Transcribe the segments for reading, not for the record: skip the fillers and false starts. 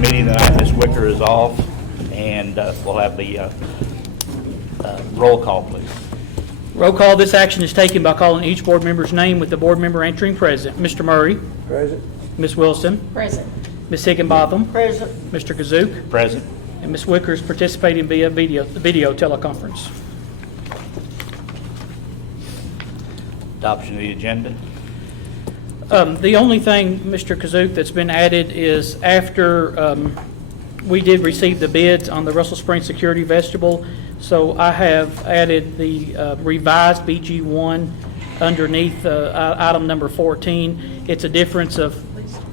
meeting tonight. Ms. Wicker is off, and we'll have the roll call, please. Roll call. This action is taken by calling each board member's name with the board member answering present. Mr. Murray. Present. Ms. Wilson. Present. Ms. Higginbotham. Present. Mr. Kazsuk. Present. And Ms. Wicker is participating via video teleconference. Adoption of the agenda. The only thing, Mr. Kazsuk, that's been added is after we did receive the bids on the Russell Springs Security Vestibule, so I have added the revised BG1 underneath item number 14. It's a difference of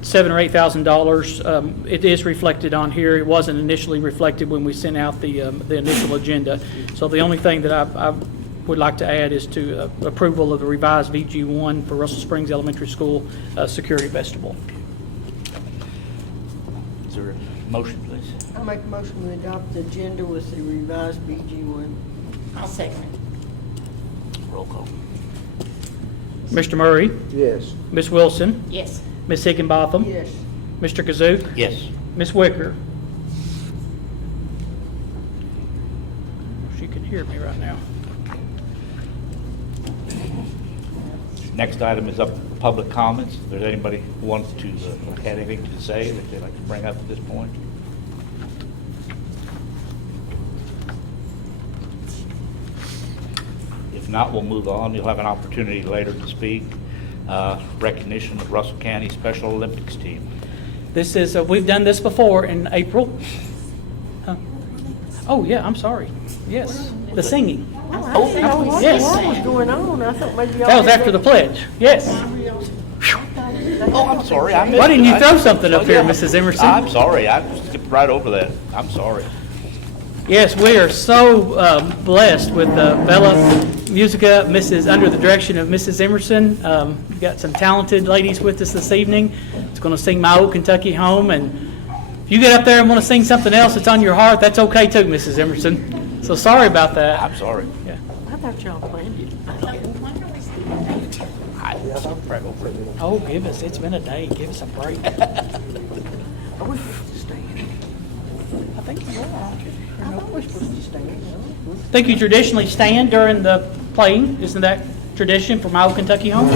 $7,000 or $8,000. It is reflected on here. It wasn't initially reflected when we sent out the initial agenda. So the only thing that I would like to add is to approval of the revised VG1 for Russell Springs Elementary School Security Vestibule. Is there a motion, please? I'll make a motion to adopt the agenda with the revised BG1. I'll second it. Roll call. Mr. Murray, Yes. Ms. Wilson, Yes. Ms. Higginbotham, Yes. Mr. Kazsuk, Yes. Ms. Wicker. She can hear me right now. Next item is up for public comments. If there's anybody who wants to have anything to say that they'd like to bring up at this point. If not, we'll move on. You'll have an opportunity later to speak. Recognition of Russell County Special Olympics team. This is, we've done this before in April. Huh? Oh, yeah, I'm sorry. Yes, the singing. Oh, yes. What was going on? I thought maybe y'all That was had after the pledge. Yes. Oh, I'm sorry. I missed Why didn't you it. throw something up here, Yeah. Mrs. Emerson? I'm sorry. I skipped right over that. I'm sorry. Yes, we are so blessed with Bella Musica, under the direction of Mrs. Emerson. We've got some talented ladies with us this evening. It's going to sing My Old Kentucky Home. And if you get up there and want to sing something else that's on your heart, that's okay too, Mrs. Emerson. So sorry about that. I'm sorry. Yeah. I thought y'all planned it. Right over it. Oh, it's been a day. Give us a break. I wish we were supposed to stand. I think you are. I thought we were supposed to stand. I think you traditionally stand during the playing. Isn't that tradition for My Old Kentucky Home?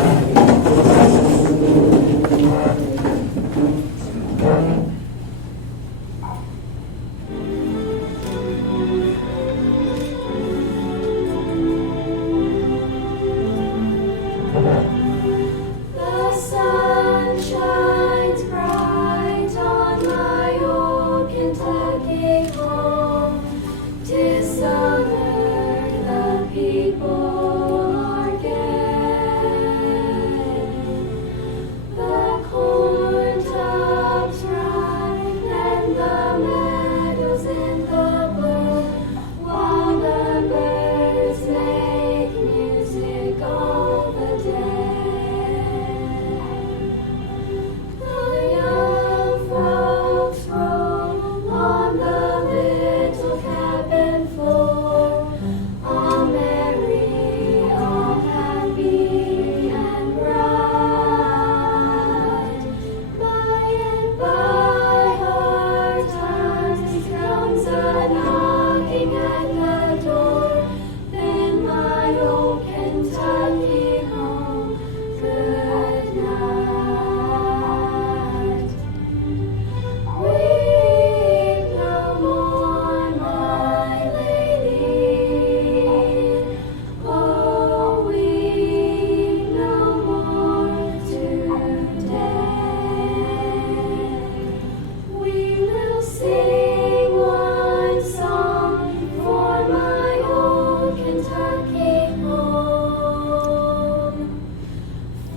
The sun shines bright on my old Kentucky home. 'Tis summer, the people are gay. The corn tops ripe and the meadows in the bloom, while the birds make music all the day. The young folks roll on the little cabin floor, all merry, all happy and bright. By and by, hard times comes a knocking at the door. Then my old Kentucky home, good night. Weep no more, my lady. Oh, weep no more today. We will sing one song for my old Kentucky home.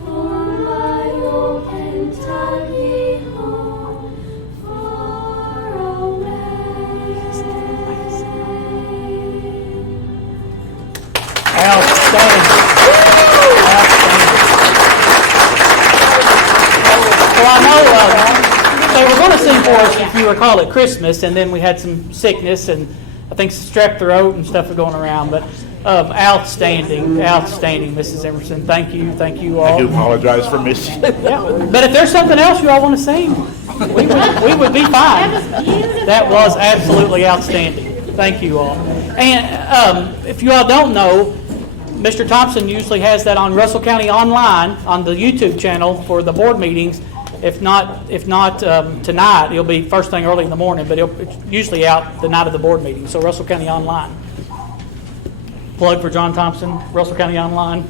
For my old Kentucky home, far away. Outstanding. Well, I know, so we're going to sing for us, if you recall, at Christmas, and then we had some sickness, and I think strep throat and stuff are going around, but outstanding, Mrs. Emerson. Thank you all. I do apologize for missing. Yeah, but if there's something else you all want to sing, we would be fine. That was absolutely outstanding. Thank you all. And if you all don't know, Mr. Thompson usually has that on Russell County Online on the YouTube channel for the board meetings. If not tonight, it'll be first thing early in the morning, but it's usually out the night of the board meeting. So Russell County Online. Plug for John Thompson, Russell County Online.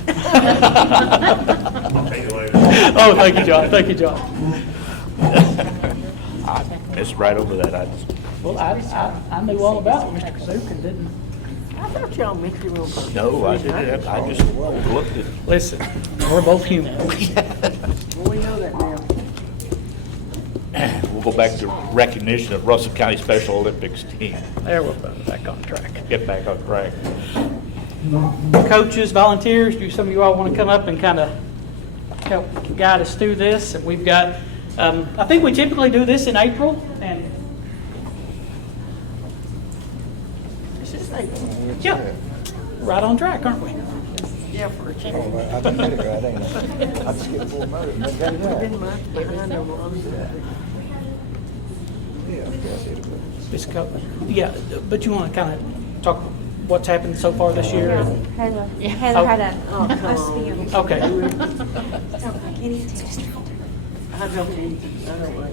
Oh, thank you, John. Thank you, John. I missed right over that. Well, I knew all about Mr. Kazsuk and didn't. I thought y'all met you real quick. No, I didn't. I just looked at. Listen, we're both human. Well, we know that now. We'll go back to recognition of Russell County Special Olympics team. There, we're back on track. Get back on track. Coaches, volunteers, do some of you all want to come up and kind of help guide us through this? And we've got, I think we typically do this in April, and It's just like, yeah, right on track, aren't we? yeah, for a change. I can get it right, ain't I? I just get 4 minutes. We've been months behind them on Yeah, but you want to kind of talk what's happened so far this year? Heather had a spiel. Okay. I don't like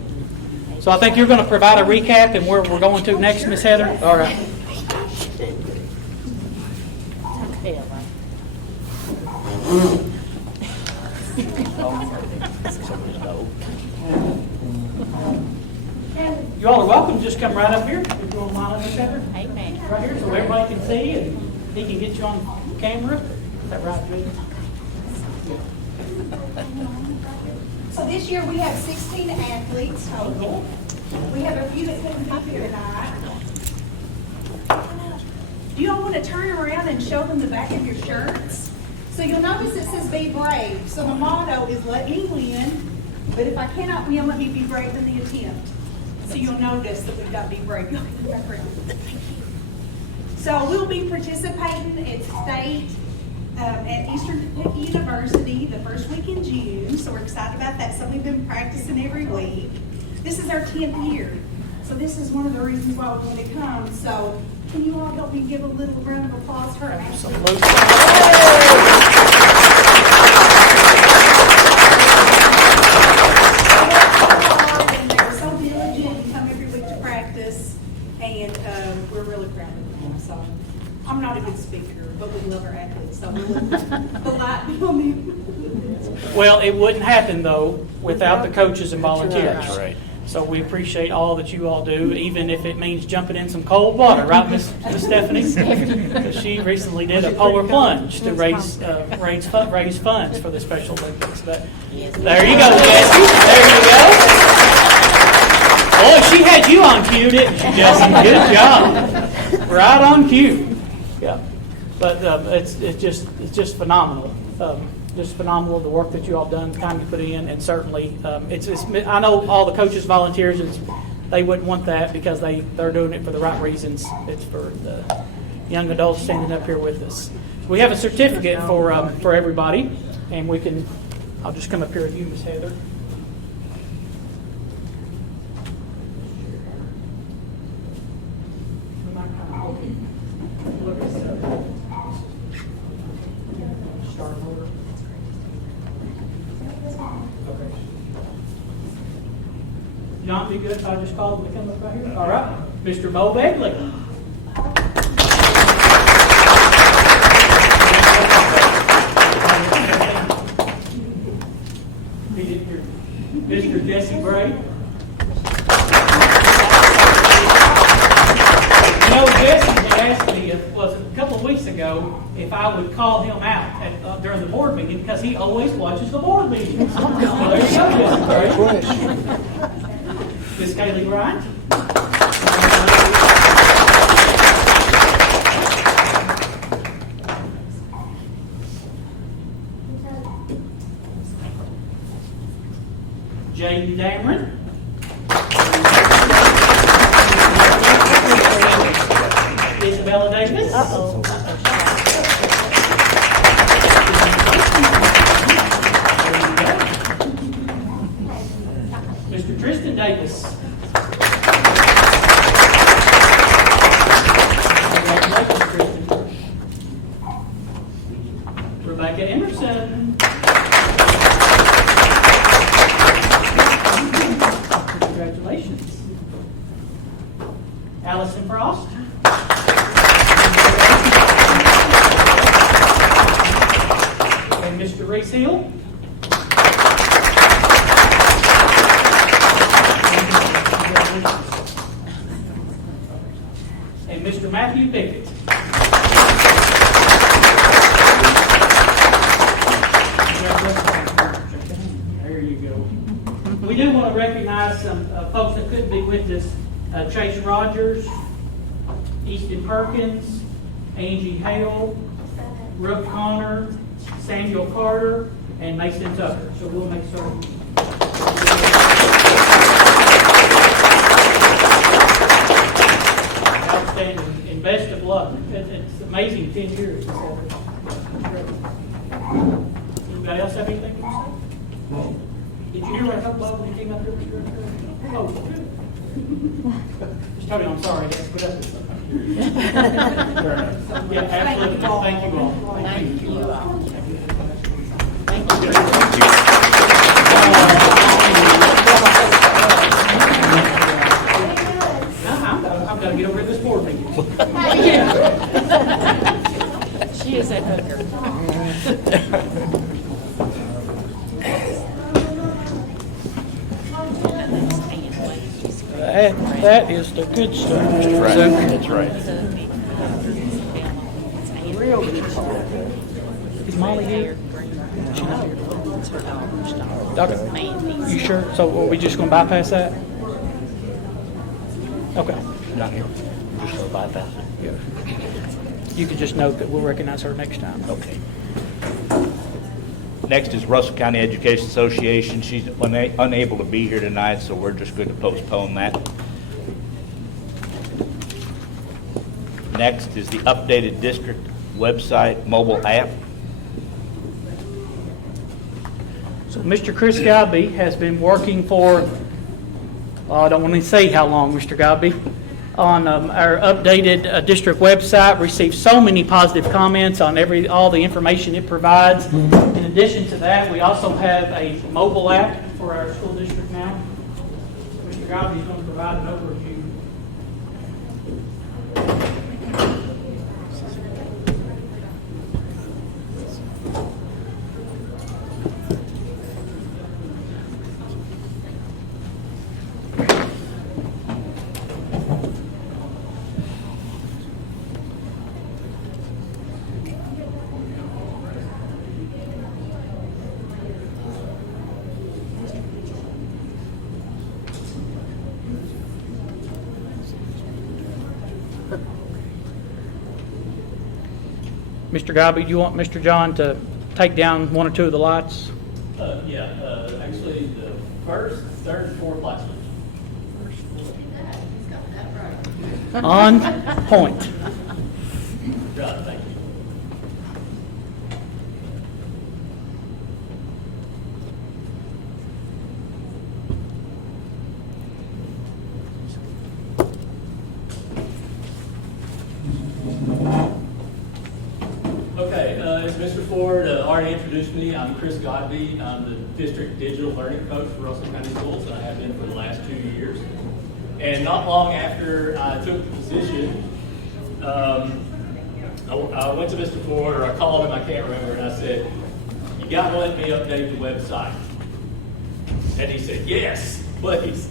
So I think you're going to provide a recap and where we're going to next, Ms. Heather? All right. You all are welcome. Just come right up here if you don't mind, Ms. Heather. Amen. Right here so everybody can see and he can get you on camera. Is that right, Judy? So this year we have 16 athletes total. We have a few that couldn't be here tonight. Do you all want to turn around and show them the back of your shirts? So you'll notice it says be brave. So the motto is let me win, but if I cannot win, let me be brave in the attempt. So you'll notice that we've got be brave. So we'll be participating at state at Eastern Kentucky University the first week in June. So we're excited about that. So we've been practicing every week. This is our 10th year. So this is one of the reasons why we want to come. So can you all help me give a little round of applause for our Absolutely. And they're so diligent and come every week to practice. And we're really proud of them. So I'm not a good speaker, but we love our athletes. So we'll polite on me. Well, it wouldn't happen, though, without the coaches and volunteers. That's right. So we appreciate all that you all do, even if it means jumping in some cold water, right, Miss Stephanie? 'Cause she recently did a polar plunge to raise funds for the Special Olympics. But there you go, Jessie. There you go. Boy, she had you on cue, didn't she, Jessie? Good job. Right on cue. Yeah. But it's just phenomenal. Just phenomenal, the work that you all done, the time you put in, and certainly, I know all the coaches, volunteers, they wouldn't want that because they're doing it for the right reasons. It's for the young adults standing up here with us. We have a certificate for everybody, and I'll just come up here with you, Ms. Heather. John, be good if I just call him to come up right here? All right. Mr. Bo Begley. Mr. Jesse Bray. You know, Jesse had asked me, it was a couple of weeks ago, if I would call him out during the board meeting because he always watches the board meetings. So there you go, Jesse Bray. Miss Kaylee Bryant. Jaden Dameron. Allison Frost. And Mr. Reese Hill. And Mr. Matthew Pickett. There you go. We do want to recognize some folks that couldn't be with us. Chase Rogers, Easton Perkins, Angie Hale, Brooke Connor, Samuel Carter, and Mason Tucker. So we'll make certain. Outstanding, and best of luck. It's amazing 10 years. Anybody else have anything to say? Did you hear what I told Bob when he came up here? Oh, good. Just tell me I'm sorry. I guess put up with something. Yeah, absolutely. Thank you all. Thank you all. I've got to get over to this board meeting. She is a hooker. That is the good stuff. That's right. Real good stuff. Is Molly here? Okay. You sure? So are we just going to bypass that? Okay. Not here. Just so bypass it. Yeah. You could just note that we'll recognize her next time. Okay. Next is Russell County Education Association. She's unable to be here tonight, so we're just going to postpone that. Next is the updated district website mobile app. So Mr. Chris Godby has been working for, I don't want to say how long, Mr. Godby, on our updated district website. Received so many positive comments on all the information it provides. In addition to that, we also have a mobile app for our school district now. Mr. Godby is going to provide an overview. Mr. Godby, do you want Mr. John to take down one or two of the lights? Actually, the first, third, and fourth light switch. On point. John, thank you. Okay, as Mr. Ford already introduced me, I'm Chris Godby. I'm the District Digital Learning Coach for Russell County Schools, and I have been for the last 2 years. And not long after I took the position, I went to Mr. Ford, or I called him, I can't remember, and I said, "You got to let me update the website." And he said, "Yes, please."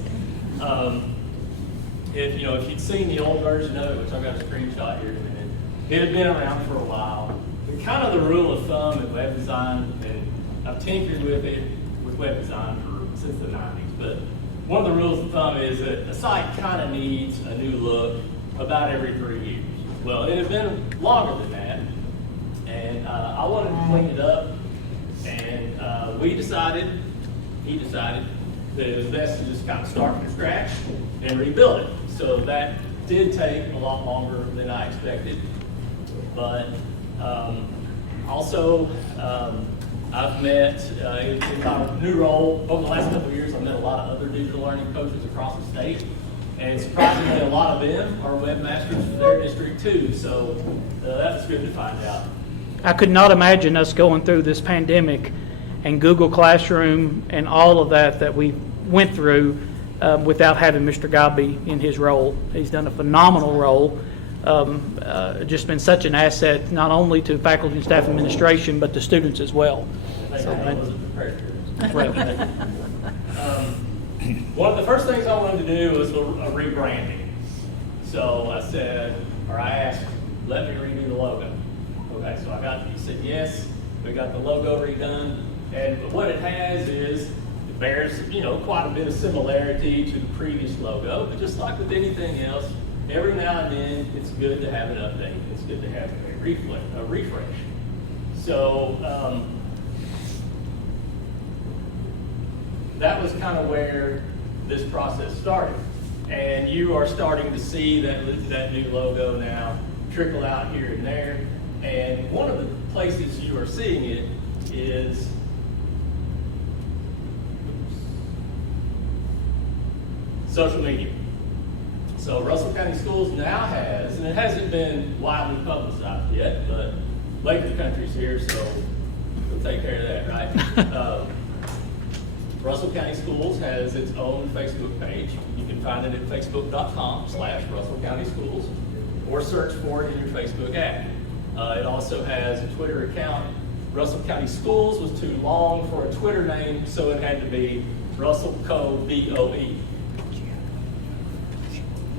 If you'd seen the old version of it, which I've got a screenshot here in a minute, it had been around for a while. But kind of the rule of thumb in web design, and I've tinkered with it with web design since the 90s, but one of the rules of thumb is that a site kind of needs a new look about every 3 years. Well, it had been longer than that, and I wanted to clean it up, and he decided that it was best to just kind of start from scratch and rebuild it. So that did take a lot longer than I expected, but also I've met, in my new role, over the last couple of years, I've met a lot of other digital learning coaches across the state, and surprisingly, a lot of them are webmasters for their district too, so that was good to find out. I could not imagine us going through this pandemic and Google Classroom and all of that we went through without having Mr. Gobby in his role. He's done a phenomenal role. Just been such an asset, not only to faculty and staff administration, but to students as well. So, I wasn't prepared for this. well, One of the first things I wanted to do was a rebranding. So I said, or I asked, let me redo the logo. Okay, so he said yes, we got the logo redone. And what it has is, it bears, quite a bit of similarity to the previous logo, but just like with anything else, every now and then, it's good to have an update. It's good to have a refresh. So that was kind of where this process started. And you are starting to see that new logo now trickle out here and there. And one of the places you are seeing it is social media. So Russell County Schools now has, and it hasn't been widely publicized yet, but Laker Country's here, so we'll take care of that, right? Russell County Schools has its own Facebook page. You can find it at facebook.com/Russell County Schools, or search for it in your Facebook app. It also has a Twitter account. Russell County Schools was too long for a Twitter name, so it had to be Russell Co. BOE.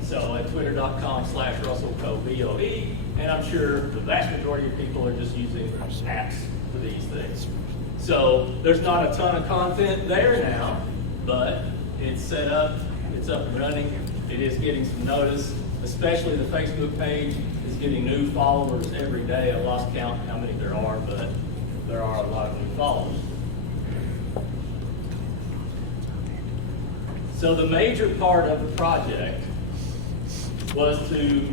So at twitter.com/Russell Co. BOE, and I'm sure the vast majority of people are just using apps for these things. So there's not a ton of content there now, but it's set up, it's up and running. It is getting some notice, especially the Facebook page is getting new followers every day. I lost count how many there are, but there are a lot of new followers. So the major part of the project was to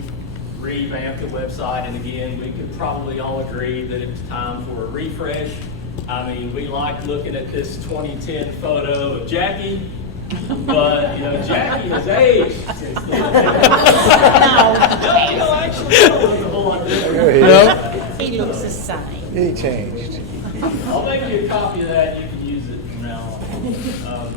revamp the website, and again, we could probably all agree that it's time for a refresh. I mean, we like looking at this 2010 photo of Jackie, but Jackie has aged since then. Actually, it looks a whole lot different. He looks the same. He changed. I'll make you a copy of that. You can use it from now on.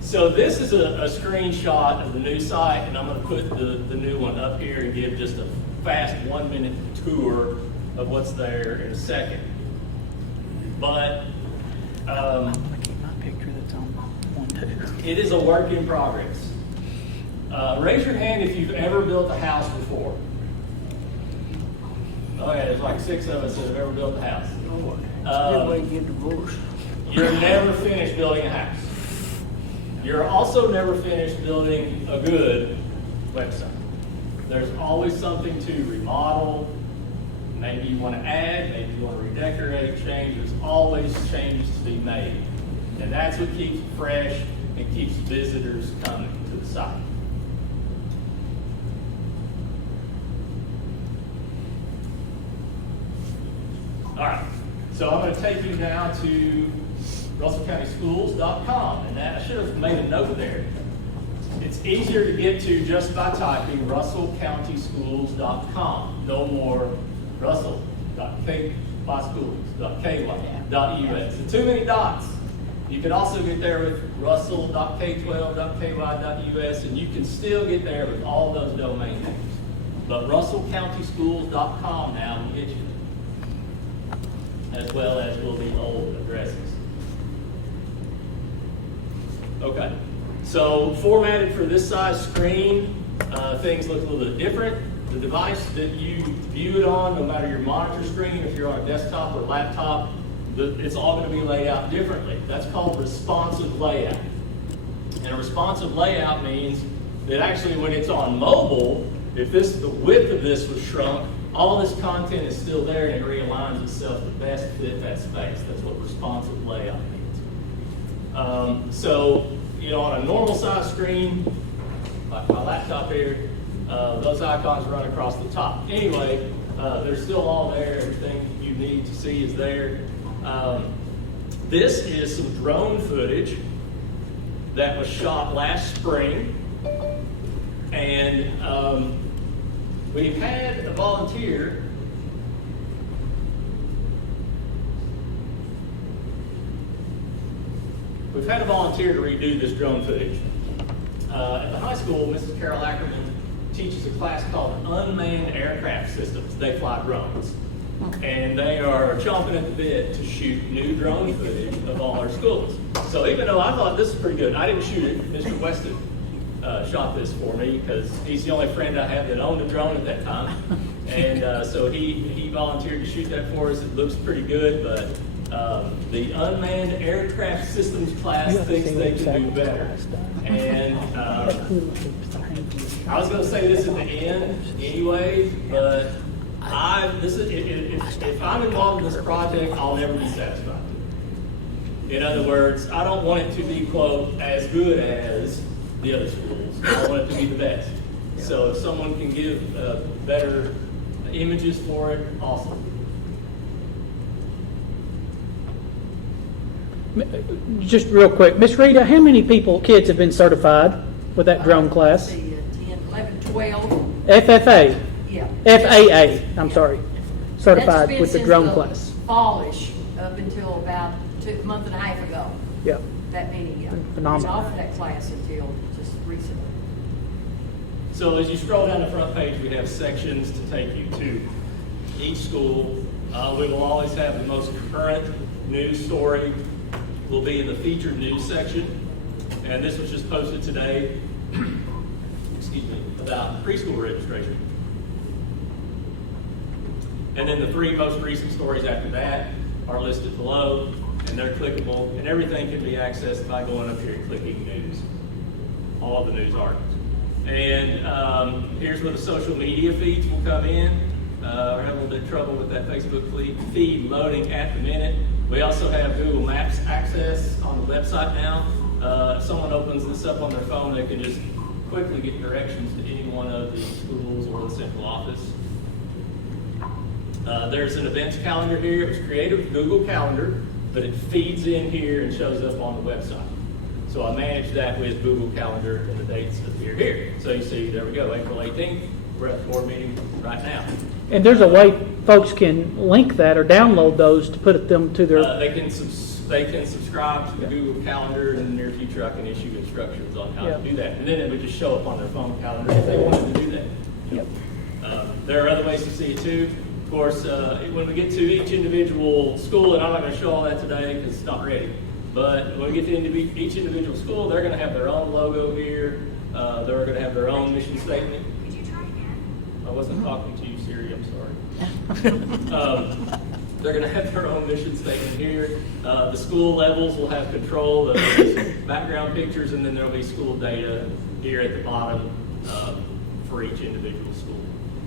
So this is a screenshot of the new site, and I'm going to put the new one up here and give just a fast 1-minute tour of what's there in a second. But I keep my picture that's on one too. it is a work in progress. Raise your hand if you've ever built a house before. Oh yeah, there's like 6 of us that have ever built a house. Good way to get divorced. You're never finished building a house. You're also never finished building a good website. There's always something to remodel. Maybe you want to add, maybe you want to redecorate, change. There's always changes to be made. And that's what keeps it fresh and keeps visitors coming to the site. All right, so I'm going to take you now to RussellCountySchools.com, and that I should have made a note there. It's easier to get to just by typing RussellCountySchools.com. No more Russell.K.Schools.ky.us. And too many dots. You can also get there with Russell.K12.ky.us, and you can still get there with all those domain names. But RussellCountySchools.com now will get you there, as well as will the old addresses. Okay, so formatted for this size screen, things look a little bit different. The device that you view it on, no matter your monitor screen, if you're on a desktop or laptop, it's all going to be laid out differently. That's called responsive layout. And a responsive layout means that actually when it's on mobile, if the width of this was shrunk, all this content is still there and it realigns itself to best fit that space. That's what responsive layout means. So, on a normal size screen, like my laptop here, those icons run across the top. Anyway, they're still all there. Everything you need to see is there. This is some drone footage that was shot last spring. And we've had a volunteer we've had a volunteer to redo this drone footage. At the high school, Mrs. Carol Ackerman teaches a class called Unmanned Aircraft Systems. They fly drones. And they are chomping at the bit to shoot new drone footage of all our schools. So even though I thought this was pretty good, I didn't shoot it. Mr. Weston shot this for me because he's the only friend I have that owned a drone at that time. And so he volunteered to shoot that for us. It looks pretty good, but the Unmanned Aircraft Systems class thinks they can do better. And I was going to say this at the end anyway, but if I'm involved in this project, I'll never be satisfied. In other words, I don't want it to be, quote, as good as the other schools. I want it to be the best. So if someone can give better images for it, awesome. Just real quick, Miss Rita, how many kids have been certified with that drone class? 10, 11, 12. FFA, Yeah. FAA, I'm sorry, certified That's with the been drone since class. Fallish up until about a month and a half ago. Yeah. That many, yeah. Phenomenal. We offered that class until just recently. So as you scroll down the front page, we have sections to take you to each school. We will always have the most current news story will be in the featured news section. And this was just posted today, excuse me, about preschool registration. And then the 3 most recent stories after that are listed below, and they're clickable, and everything can be accessed by going up here and clicking news. All of the news articles. And here's where the social media feeds will come in. We're having a little bit of trouble with that Facebook feed loading at the minute. We also have Google Maps access on the website now. If someone opens this up on their phone, they can just quickly get directions to any one of the schools or the central office. There's an events calendar here. It was created with Google Calendar, but it feeds in here and shows up on the website. So I manage that with Google Calendar, and the dates appear here. So you see, there we go, April 18th. We're at the board meeting right now. And there's a way folks can link that or download those to put them to their. They can subscribe to the Google Calendar, and in the near future I can issue instructions on how to do that. And then it would just show up on their phone calendar if they wanted to do that. Yep. There are other ways to see it too. Of course, when we get to each individual school, and I'm not going to show all that today because it's not ready, but when we get to each individual school, they're going to have their own logo here. They're going to have their own mission statement. I wasn't talking to you, Siri, I'm sorry. They're going to have their own mission statement here. The school levels will have control of the background pictures, and then there'll be school data here at the bottom for each individual school.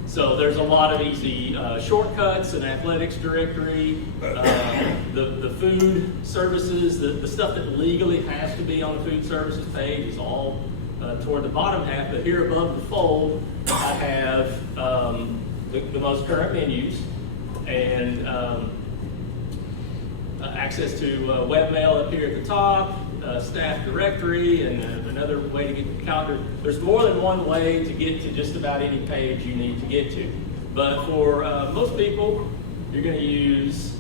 So there's a lot of easy shortcuts, an athletics directory, the food services, the stuff that legally has to be on the food services page is all toward the bottom half, but here above the fold, I have the most current menus and access to webmail up here at the top, staff directory, and another way to get the calendar. There's more than one way to get to just about any page you need to get to. But for most people, you're going to use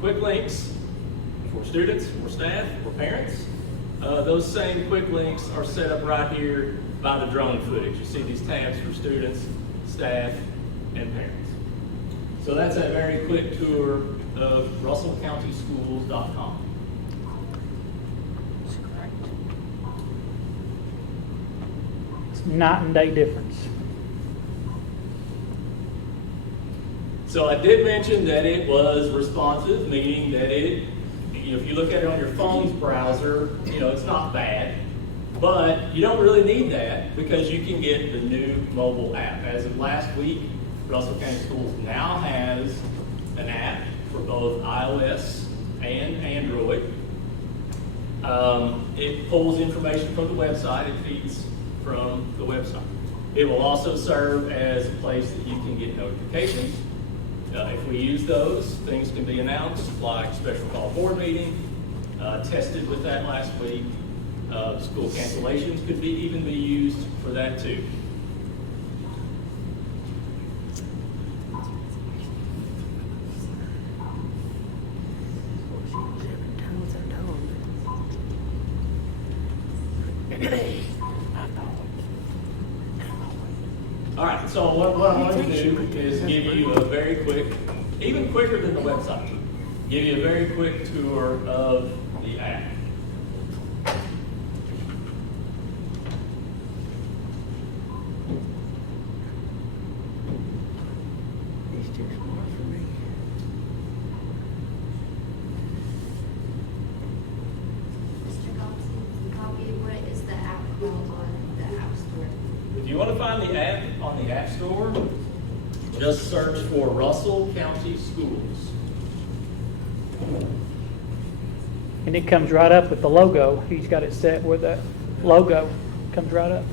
quick links for students, for staff, for parents. Those same quick links are set up right here by the drone footage. You see these tabs for students, staff, and parents. So that's a very quick tour of russellcountyschools.com. It's night and day difference. So I did mention that it was responsive, meaning that it, if you look at it on your phone's browser, it's not bad. But you don't really need that because you can get the new mobile app. As of last week, Russell County Schools now has an app for both iOS and Android. It pulls information from the website. It feeds from the website. It will also serve as a place that you can get notifications. If we use those, things can be announced, like special call board meeting. Tested with that last week. School cancellations could even be used for that too. All right, so what I want to do is give you a very quick, even quicker than the website, give you a very quick tour of the app. He's too smart for me. Mr. Thompson, copy, what is the app called on the App Store? If you want to find the app on the App Store, just search for Russell County Schools. And it comes right up with the logo. He's got it set where the logo comes right up.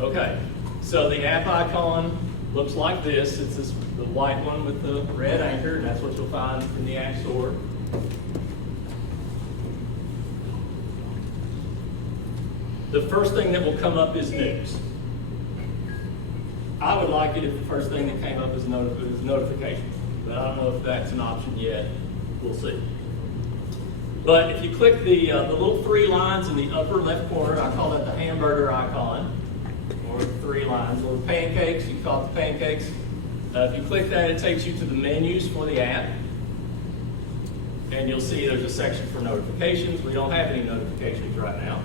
Okay, so the app icon looks like this. It's the white one with the red anchor, and that's what you'll find in the App Store. The first thing that will come up is news. I would like it if the first thing that came up is notifications, but I don't know if that's an option yet. We'll see. But if you click the little three lines in the upper left corner, I call that the hamburger icon, or three lines, or pancakes, you call it the pancakes. If you click that, it takes you to the menus for the app. And you'll see there's a section for notifications. We don't have any notifications right now.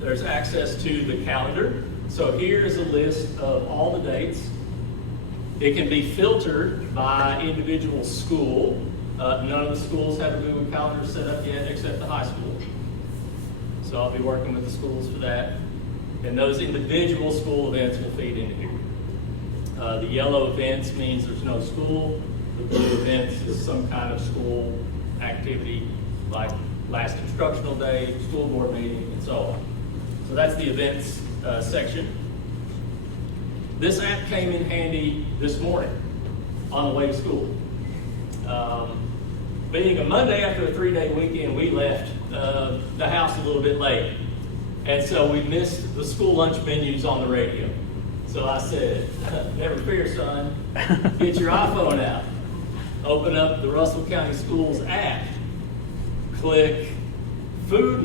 There's access to the calendar. So here is a list of all the dates. It can be filtered by individual school. None of the schools have a Google Calendar set up yet except the high school. So I'll be working with the schools for that. And those individual school events will feed into here. The yellow events means there's no school. The blue events is some kind of school activity like last instructional day, school board meeting, and so on. So that's the events section. This app came in handy this morning on the way to school. Being a Monday after a 3-day weekend, we left the house a little bit late. And so we missed the school lunch menus on the radio. So I said, never fear, son, get your iPhone out. Open up the Russell County Schools app. Click food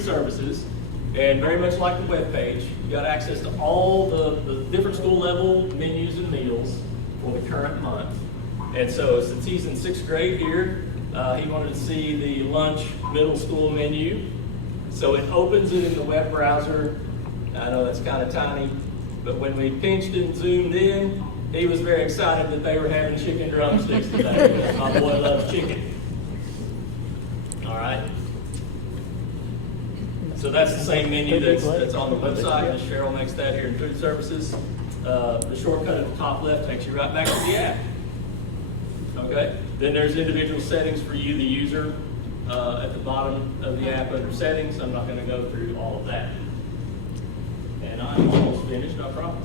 services, and very much like the web page, you got access to all the different school level menus and meals for the current month. And so since he's in 6th grade here, he wanted to see the lunch middle school menu. So it opens it in the web browser. I know that's kind of tiny, but when we pinched and zoomed in, he was very excited that they were having chicken drumsticks today. My boy loves chicken. All right. So that's the same menu that's on the website. Ms. Cheryl makes that here in food services. The shortcut at the top left takes you right back to the app. Okay. Then there's individual settings for you, the user, at the bottom of the app under settings. I'm not going to go through all of that. And I'm almost finished, I promise.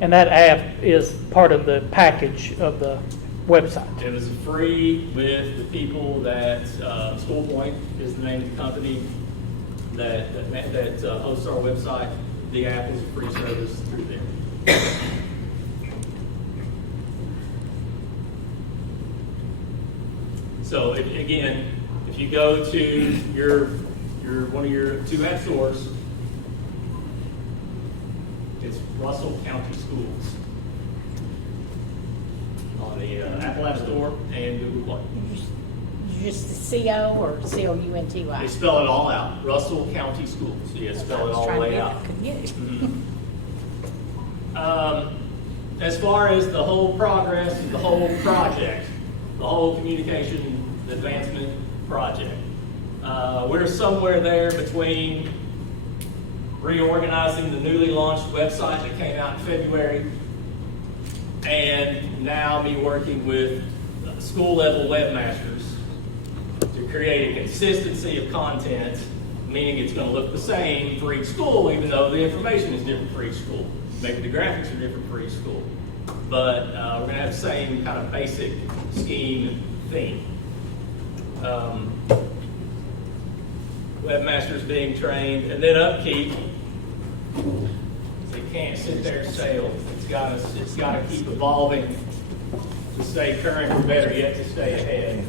And that app is part of the package of the website. It was free with the people that, School Point is the name of the company that hosts our website. The app is a free service through them. So again, if you go to your one of your two app stores, it's Russell County Schools on the Apple App Store and Google Play. Just the C-O or C-O-U-N-T-Y? They spell it all out. Russell County Schools. So you spell it all the way out. Couldn't get it. As far as the whole progress, the whole project, the whole communication advancement project, we're somewhere there between reorganizing the newly launched website that came out in February and now me working with school level webmasters to create a consistency of content, meaning it's going to look the same for each school, even though the information is different for each school. Maybe the graphics are different for each school. But we're going to have the same kind of basic scheme theme. Webmasters being trained, and then upkeep. So can't sit there stale. It's gotta keep evolving to stay current, or better yet, to stay ahead.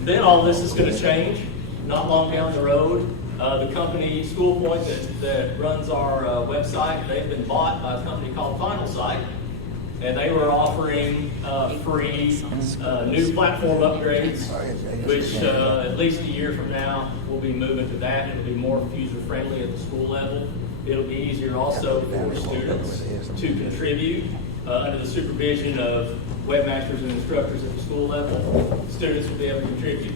Then all this is going to change. Not long down the road, the company School Point that runs our website, they've been bought by a company called Final Site, and they were offering free new platform upgrades, which at least a year from now we'll be moving to that. It'll be more user friendly at the school level. It'll be easier also for students to contribute under the supervision of webmasters and instructors at the school level. Students will be able to contribute.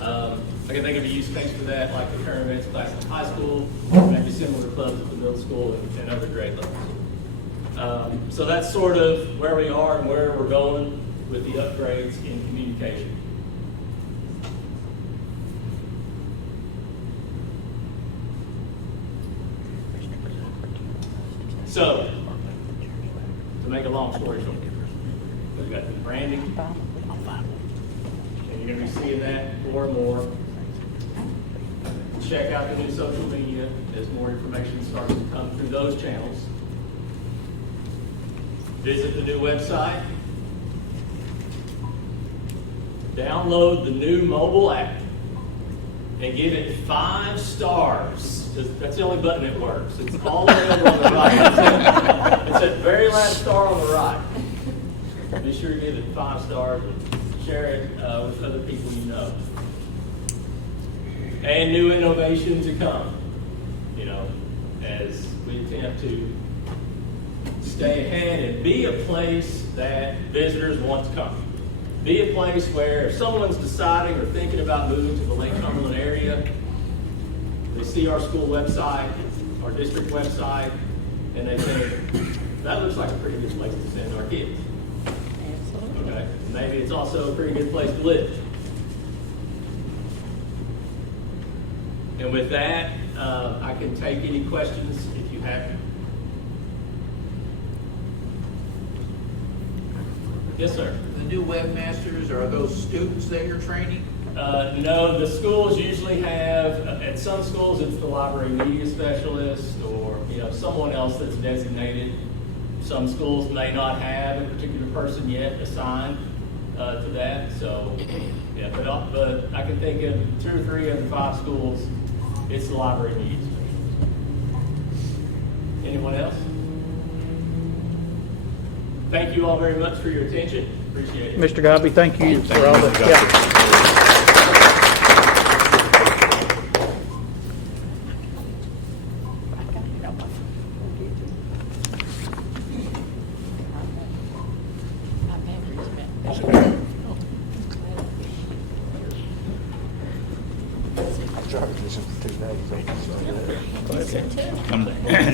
I can think of a use case for that, like the current events class in high school, maybe similar clubs at the middle school and other grade levels. So that's sort of where we are and where we're going with the upgrades in communication. So, to make a long story short, we've got the branding, and you're going to be seeing that more and more. Check out the new social media as more information starts to come through those channels. Visit the new website. Download the new mobile app and give it 5 stars. That's the only button that works. It's all the way over on the right. It's that very last star on the right. Be sure to give it 5 stars and share it with other people you know. And new innovation to come, as we attempt to stay ahead and be a place that visitors want to come. Be a place where if someone's deciding or thinking about moving to the Lake Cumberland area, they see our school website, our district website, and they think, that looks like a pretty good place to send our kids. Okay. Maybe it's also a pretty good place to live. And with that, I can take any questions if you have them. Yes, sir. The new webmasters, are those students that you're training? No, the schools usually have, at some schools it's the library media specialist or someone else that's designated. Some schools may not have a particular person yet assigned to that. So, yeah, but I can think of 2 or 3 of the 5 schools, it's the library media specialist. Anyone else? Thank you all very much for your attention. Appreciate it. Mr. Godby, thank you for all that.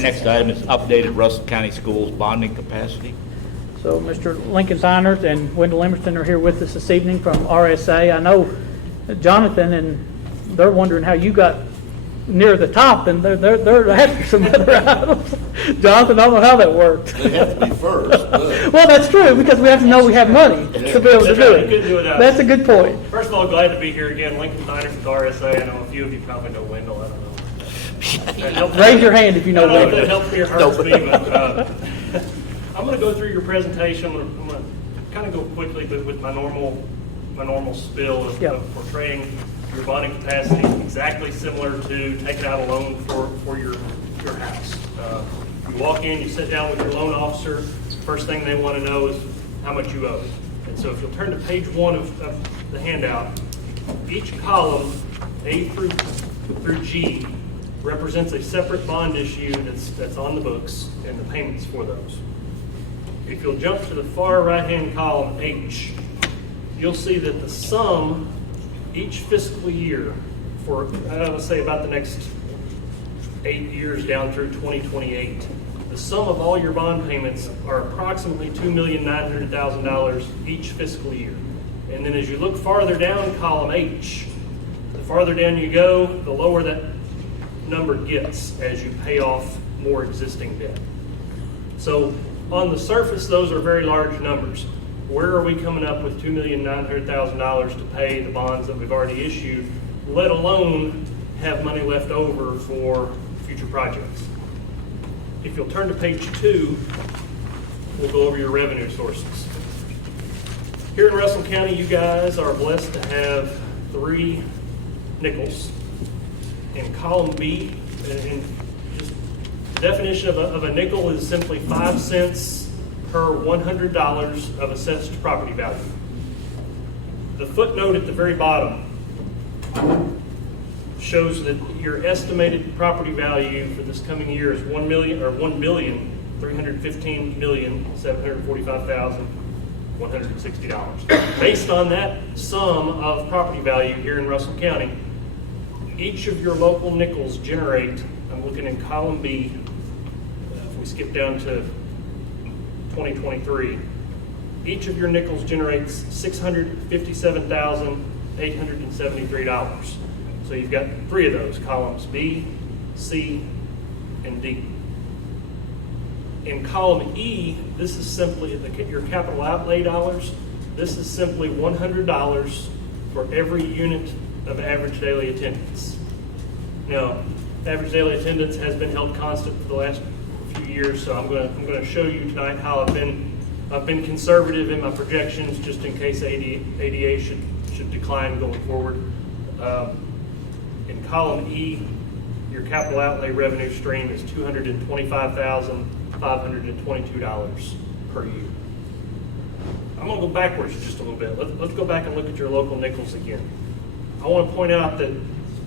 Next item is updated Russell County Schools bonding capacity. So Mr. Lincoln Theinert and Wendell Emerson are here with us this evening from RSA. I know Jonathan, and they're wondering how you got near the top, and they're after some other items. Jonathan, I don't know how that worked. They have to be first. But. Well, that's true, because we have to know we have money to be able to do it. Couldn't do without That's a good point. First of all, glad to be here again. Lincoln Theinert with RSA. I know a few of you probably know Wendell. I don't know. Raise your hand if you know I don't know Wendell. if that helps me or hurts me, but I'm going to go through your presentation. I'm going to kind of go quickly, but with my normal spill of portraying your bonding capacity, exactly similar to taking out a loan for your house. You walk in, you sit down with your loan officer. First thing they want to know is how much you owe. And so if you'll turn to page 1 of the handout, each column, A through G, represents a separate bond issue that's on the books and the payments for those. If you'll jump to the far right-hand column, H, you'll see that the sum each fiscal year for, let's say about the next 8 years down through 2028, the sum of all your bond payments are approximately $2,900,000 each fiscal year. And then as you look farther down column H, the farther down you go, the lower that number gets as you pay off more existing debt. So on the surface, those are very large numbers. Where are we coming up with $2,900,000 to pay the bonds that we've already issued, let alone have money left over for future projects? if you'll turn to page 2, we'll go over your revenue sources. Here in Russell County, you guys are blessed to have 3 nickels. In column B, and just the definition of a nickel is simply 5 cents per $100 of assessed property value. The footnote at the very bottom shows that your estimated property value for this coming year is $1,315,745,160. Based on that sum of property value here in Russell County, each of your local nickels generate, I'm looking in column B, if we skip down to 2023, each of your nickels generates $657,873. So you've got 3 of those, columns B, C, and D. In column E, this is simply your capital outlay dollars. This is simply $100 for every unit of average daily attendance. Now, average daily attendance has been held constant for the last few years, so I'm going to show you tonight how I've been conservative in my projections, just in case ADA should decline going forward. In column E, your capital outlay revenue stream is $225,522 per year. I'm going to go backwards just a little bit. Let's go back and look at your local nickels again. I want to point out that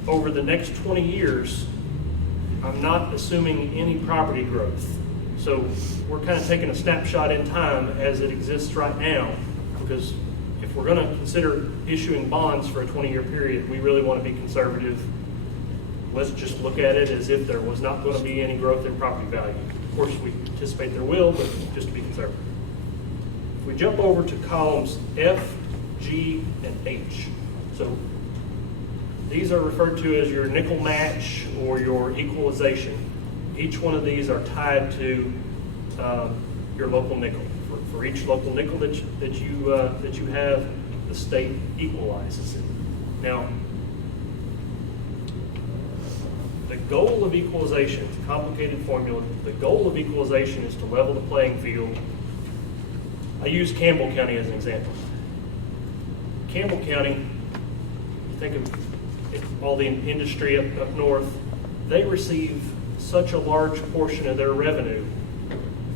over the next 20 years, I'm not assuming any property growth. So we're kind of taking a snapshot in time as it exists right now, because if we're going to consider issuing bonds for a 20-year period, we really want to be conservative. Let's just look at it as if there was not going to be any growth in property value. Of course, we anticipate there will, but just to be conservative. If we jump over to columns F, G, and H. So these are referred to as your nickel match or your equalization. Each one of these are tied to your local nickel. For each local nickel that you have, the state equalizes it. Now, the goal of equalization, it's a complicated formula. The goal of equalization is to level the playing field. I use Campbell County as an example. Campbell County, think of all the industry up north, they receive such a large portion of their revenue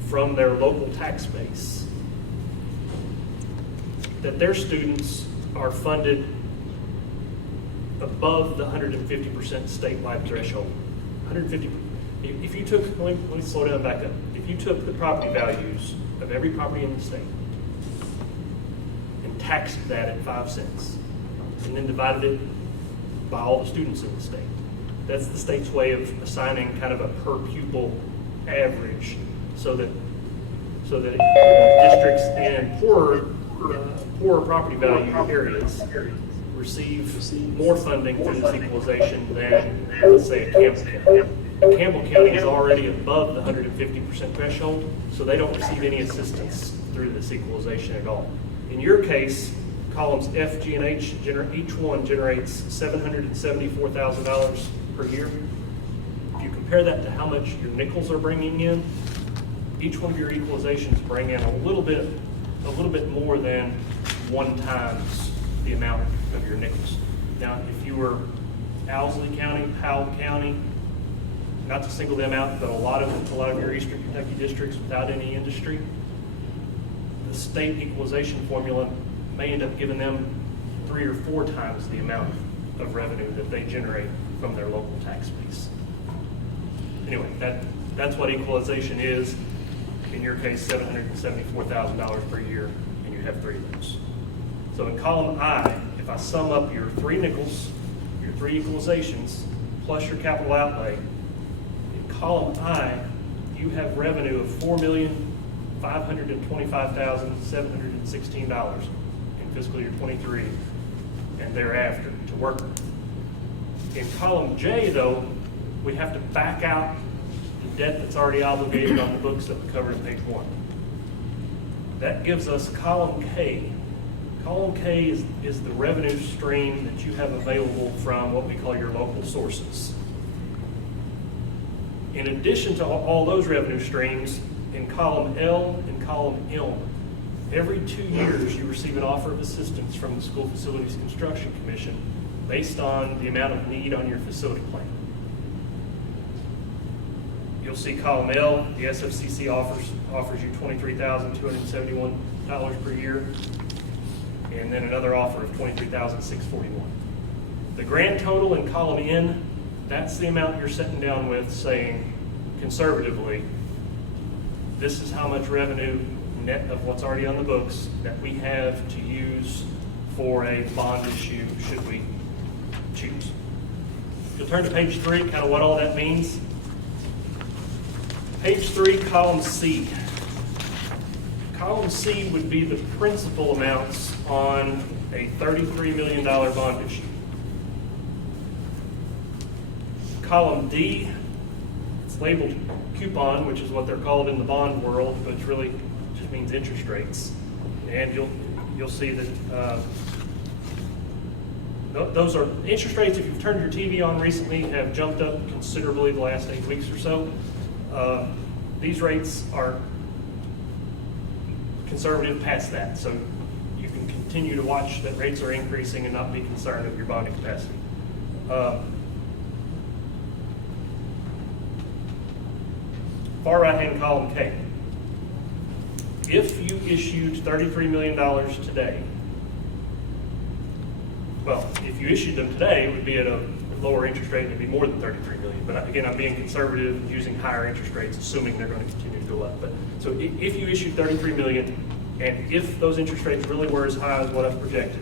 from their local tax base that their students are funded above the 150% statewide threshold. 150. If you took, let me slow down, back up. If you took the property values of every property in the state and taxed that at 5 cents, and then divided it by all the students in the state, that's the state's way of assigning kind of a per pupil average, so that districts in poorer property value areas receive more funding through this equalization than, let's say, a Campbell County. Campbell County is already above the 150% threshold, so they don't receive any assistance through this equalization at all. In your case, columns F, G, and H, each one generates $774,000 per year. If you compare that to how much your nickels are bringing in, each one of your equalizations bring in a little bit more than 1 times the amount of your nickels. Now, if you were Owsley County, Powell County, not to single them out, but a lot of your Eastern Kentucky districts without any industry, the state equalization formula may end up giving them 3 or 4 times the amount of revenue that they generate from their local tax base. Anyway, that's what equalization is. In your case, $774,000 per year, and you have 3 of those. So in column I, if I sum up your 3 nickels, your 3 equalizations, plus your capital outlay, in column I, you have revenue of $4,525,716 in fiscal year 23 and thereafter to work with. In column J, though, we have to back out the debt that's already obligated on the books that we covered in page 1. That gives us column K. Column K is the revenue stream that you have available from what we call your local sources. In addition to all those revenue streams, in column L and column M, every 2 years you receive an offer of assistance from the School Facilities Construction Commission based on the amount of need on your facility plan. You'll see column L, the SFCC offers you $23,271 per year, and then another offer of $23,641. The grand total in column N, that's the amount you're sitting down with saying, conservatively, this is how much revenue net of what's already on the books that we have to use for a bond issue should we choose. You'll turn to page 3, kind of what all that means. Page 3, column C. Column C would be the principal amounts on a $33 million bond issue. Column D, it's labeled coupon, which is what they're called in the bond world, but it's really just means interest rates. And you'll see that those are interest rates. If you've turned your TV on recently, have jumped up considerably the last 8 weeks or so. These rates are conservative past that, so you can continue to watch that rates are increasing and not be concerned of your bonding capacity. Far right-hand column K. If you issued $33 million today, well, if you issued them today, it would be at a lower interest rate and it'd be more than $33 million. But again, I'm being conservative and using higher interest rates, assuming they're going to continue to go up. But so if you issued $33 million, and if those interest rates really were as high as what I've projected,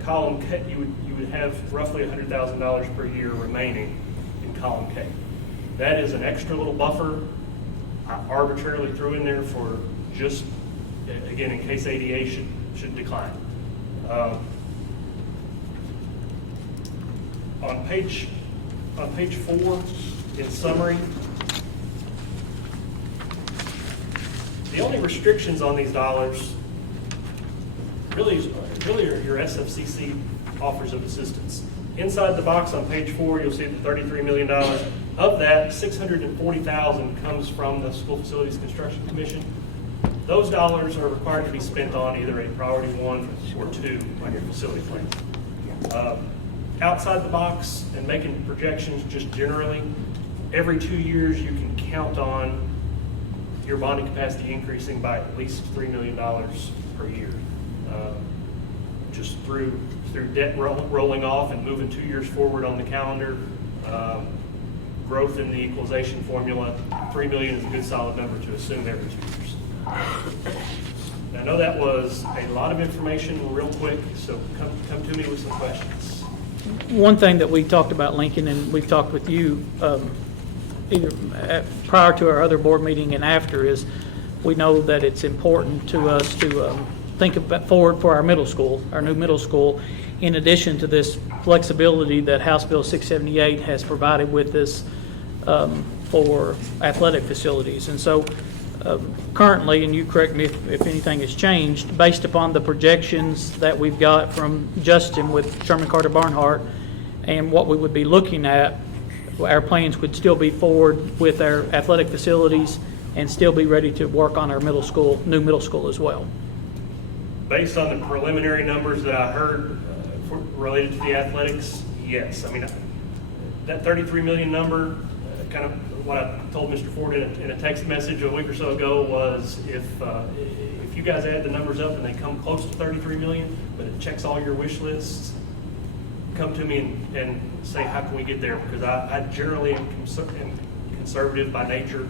column K, you would have roughly $100,000 per year remaining in column K. That is an extra little buffer I arbitrarily threw in there for just, again, in case ADA should decline. On page 4, in summary, the only restrictions on these dollars really are your SFCC offers of assistance. Inside the box on page 4, you'll see the $33 million. Of that, $640,000 comes from the School Facilities Construction Commission. Those dollars are required to be spent on either a priority 1 or 2 on your facility plan. Outside the box and making projections just generally, every 2 years you can count on your bonding capacity increasing by at least $3 million per year. Just through debt rolling off and moving 2 years forward on the calendar, growth in the equalization formula, $3 million is a good solid number to assume every 2 years. I know that was a lot of information real quick, so come to me with some questions. One thing that we talked about, Lincoln, and we've talked with you either prior to our other board meeting and after, is we know that it's important to us to think about forward for our middle school, our new middle school, in addition to this flexibility that House Bill 678 has provided with this for athletic facilities. And so currently, and you correct me if anything has changed, based upon the projections that we've got from Justin with Sherman Carter Barnhart and what we would be looking at, our plans would still be forward with our athletic facilities and still be ready to work on our middle school, new middle school as well. Based on the preliminary numbers that I heard related to the athletics, yes. I mean, that 33 million number, kind of what I told Mr. Ford in a text message a week or so ago was if you guys add the numbers up and they come close to 33 million, but it checks all your wish lists, come to me and say, how can we get there? Because I generally am conservative by nature.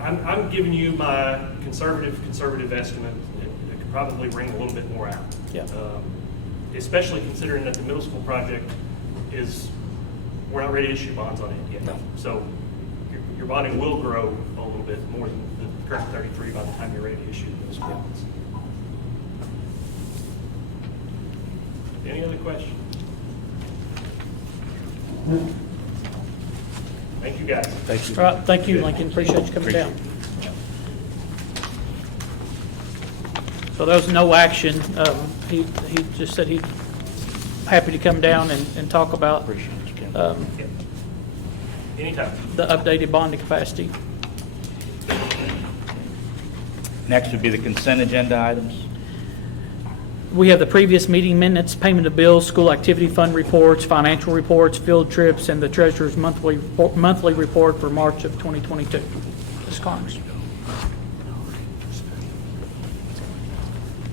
I'm giving you my conservative estimate. It could probably ring a little bit more out. Yeah. Especially considering that the middle school project we're not ready to issue bonds on it yet. No. So your bonding will grow a little bit more than the current 33 by the time you're ready to issue those bonds. Any other questions? Thank you, guys. Thank you. All right, thank you, Lincoln. Appreciate you coming down. So there was no action. He just said he'd happy to come down and talk about Appreciate you, Ken. Yep. Anytime. the updated bonding capacity. Next would be the consent agenda items. We have the previous meeting minutes, payment of bills, school activity fund reports, financial reports, field trips, and the treasurer's monthly report for March of 2022. Ms. Connors.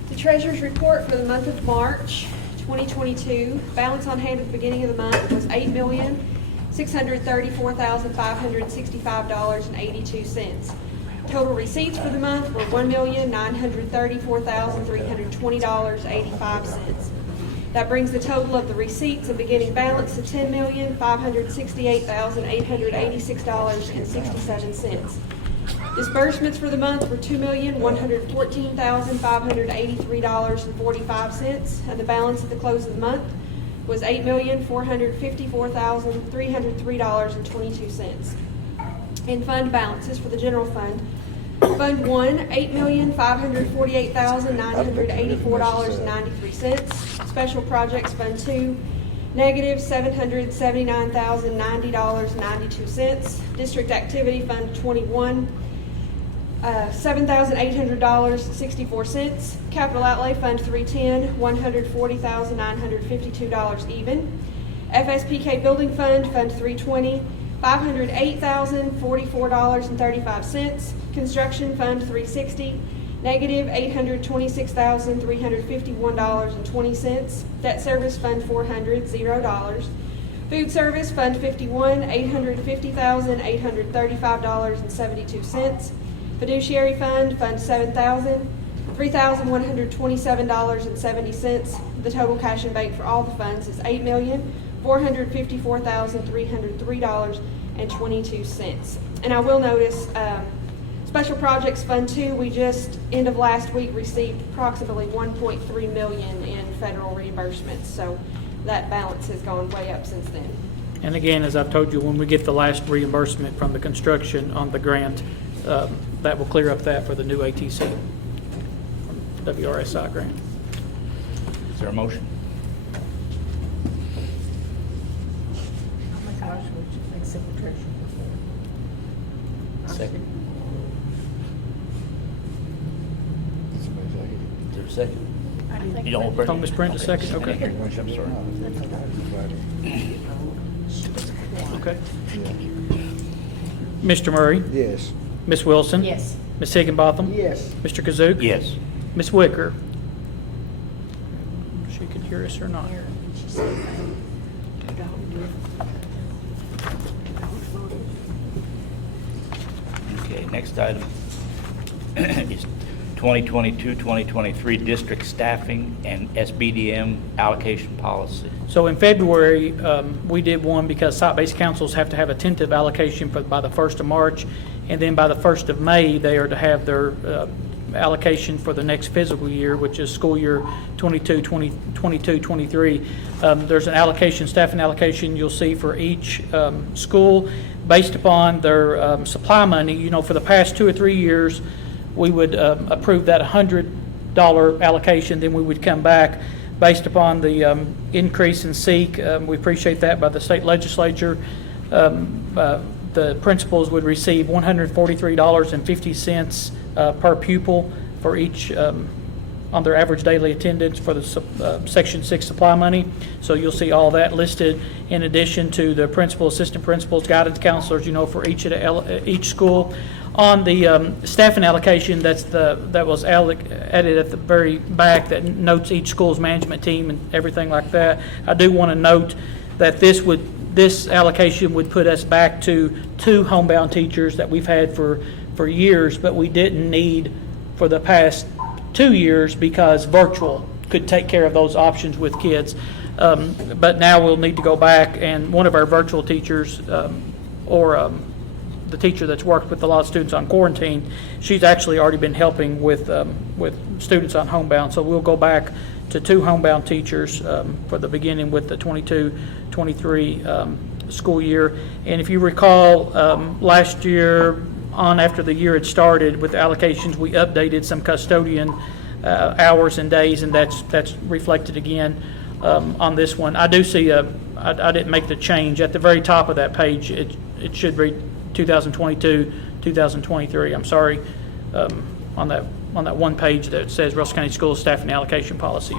The treasurer's report for the month of March 2022, balance on hand at the beginning of the month was $8,634,565.82. Total receipts for the month were $1,934,320.85. That brings the total of the receipts and beginning balance to $10,568,886.67. Disbursements for the month were $2,114,583.45, and the balance at the close of the month was $8,454,303.22. In fund balances for the general fund, Fund 1, $8,548,984.93. Special Projects Fund 2, negative $779,090.92. District Activity Fund 21, $7,800.64. Capital Outlay Fund 310, $140,952 even. FSPK Building Fund, Fund 320, $508,044.35. Construction Fund 360, negative $826,351.20. Debt Service Fund 400, $0. Food Service Fund 51, $850,835.72. Fiduciary Fund, Fund 7,000, $3,127.70. The total cash and bank for all the funds is $8,454,303.22. And I will notice, Special Projects Fund 2, we just, end of last week, received approximately $1.3 million in federal reimbursements. So that balance has gone way up since then. And again, as I've told you, when we get the last reimbursement from the construction on the grant, that will clear up that for the new ATC, WRSI grant. Is there a motion? Oh my gosh, we should make simple treasurer report. Second. Is there a second? You don't want Oh, Ms. Brenda, second? Okay. I'm sorry. Okay. Mr. Murray? Yes. Ms. Wilson? Yes. Ms. Higginbotham? Yes. Mr. Kazuk? Yes. Ms. Wicker? She can hear us or not. Okay, next item is 2022-2023 district staffing and SBDM allocation policy. So in February, we did one because site-based councils have to have a tentative allocation by the 1st of March, and then by the 1st of May, they are to have their allocation for the next fiscal year, which is school year 22-23. There's an allocation, staffing allocation you'll see for each school based upon their supply money. You know, for the past 2 or 3 years, we would approve that $100 allocation, then we would come back based upon the increase in SEEK. We appreciate that by the state legislature. The principals would receive $143.50 per pupil for each on their average daily attendance for the Section 6 supply money. So you'll see all that listed in addition to the principal, assistant principals, guidance counselors, you know, for each school. On the staffing allocation, that was added at the very back that notes each school's management team and everything like that. I do want to note that this allocation would put us back to 2 homebound teachers that we've had for years, but we didn't need for the past 2 years because virtual could take care of those options with kids. But now we'll need to go back, and one of our virtual teachers the teacher that's worked with a lot of students on quarantine, she's actually already been helping with students on homebound. So we'll go back to 2 homebound teachers for the beginning with the 22-23 school year. And if you recall, last year, after the year had started with allocations, we updated some custodian hours and days, and that's reflected again on this one. I do see I didn't make the change. At the very top of that page, it should read 2022, 2023. I'm sorry, on that one page that says Russell County Schools Staffing Allocation Policy.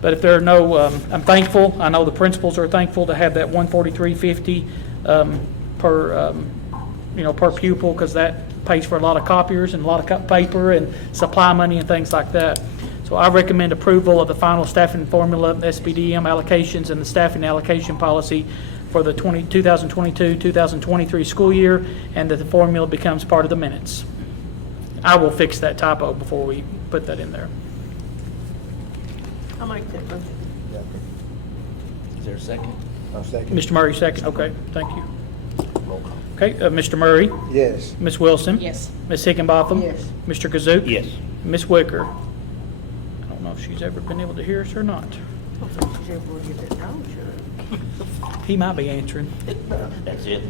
But if there are no, I'm thankful, I know the principals are thankful to have that $143.50 per pupil, because that pays for a lot of copiers and a lot of paper and supply money and things like that. So I recommend approval of the final staffing formula, SPDM allocations, and the staffing allocation policy for the 2022-2023 school year, and that the formula becomes part of the minutes. I will fix that typo before we put that in there. I'll make that motion. Is there a second? I'll second. Mr. Murray, second. Okay, thank you. Roll call. Okay, Mr. Murray, Yes. Ms. Wilson. Yes. Ms. Higginbotham. Yes. Mr. Kazuk. Yes. Ms. Wicker. I don't know if she's ever been able to hear us or not. I don't think she's ever going to get that dog shut. He might be answering. That's it.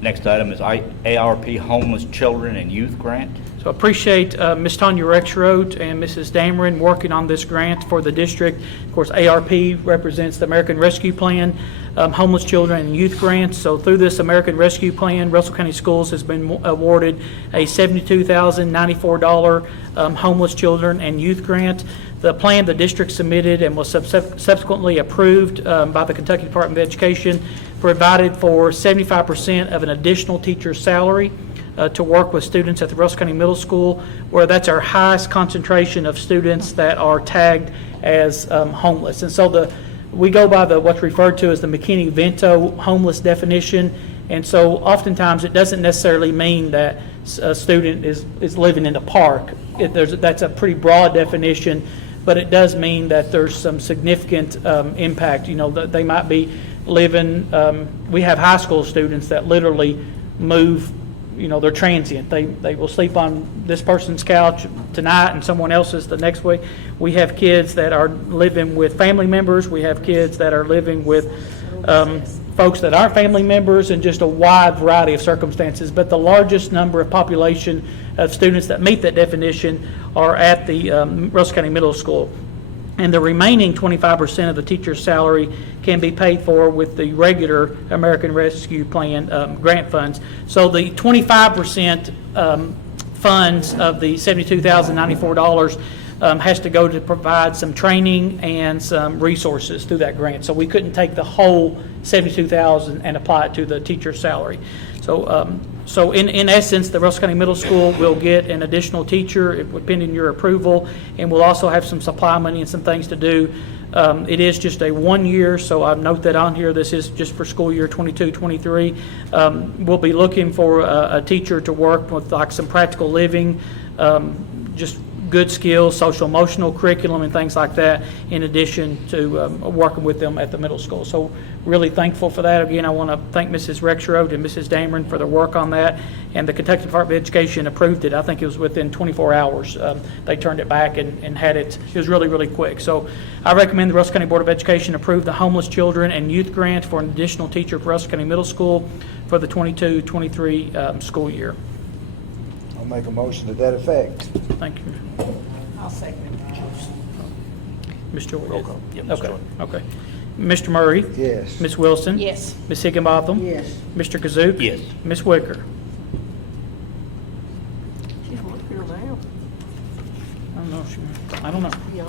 Next item is ARP Homeless Children and Youth Grant. So appreciate Ms. Tanya Rexroad and Mrs. Dameron working on this grant for the district. Of course, ARP represents the American Rescue Plan, Homeless Children and Youth Grants. So through this American Rescue Plan, Russell County Schools has been awarded a $72,094 Homeless Children and Youth Grant. The plan the district submitted and was subsequently approved by the Kentucky Department of Education provided for 75% of an additional teacher's salary to work with students at the Russell County Middle School, where that's our highest concentration of students that are tagged as homeless. And so we go by what's referred to as the McKinney-Vento homeless definition. And so oftentimes it doesn't necessarily mean that a student is living in the park. That's a pretty broad definition, but it does mean that there's some significant impact. They might be living, we have high school students that literally move, they're transient. They will sleep on this person's couch tonight and someone else's the next week. We have kids that are living with family members. We have kids that are living with folks that aren't family members, and just a wide variety of circumstances. But the largest number of population of students that meet that definition are at the Russell County Middle School. And the remaining 25% of the teacher's salary can be paid for with the regular American Rescue Plan grant funds. So the 25% funds of the $72,094 has to go to provide some training and some resources through that grant. So we couldn't take the whole $72,000 and apply it to the teacher's salary. So in essence, the Russell County Middle School will get an additional teacher pending your approval, and we'll also have some supply money and some things to do. It is just a 1 year, so I note that on here. This is just for school year 22-23. We'll be looking for a teacher to work with like some practical living, just good skills, social emotional curriculum and things like that, in addition to working with them at the middle school. So really thankful for that. Again, I want to thank Mrs. Rexroad and Mrs. Dameron for their work on that, and the Kentucky Department of Education approved it. I think it was within 24 hours. They turned it back and had it. It was really, really quick. So I recommend the Russell County Board of Education approve the Homeless Children and Youth Grant for an additional teacher for Russell County Middle School for the 22-23 school year. I'll make a motion to that effect. Thank you. I'll second it. Ms. Jordan? Roll call. Yeah, Ms. Okay, Jordan. okay. Mr. Murray? Yes. Ms. Wilson? Yes. Ms. Higginbotham? Yes. Mr. Kazuk? Yes. Ms. Wicker? She's one here now. I don't know. Yeah.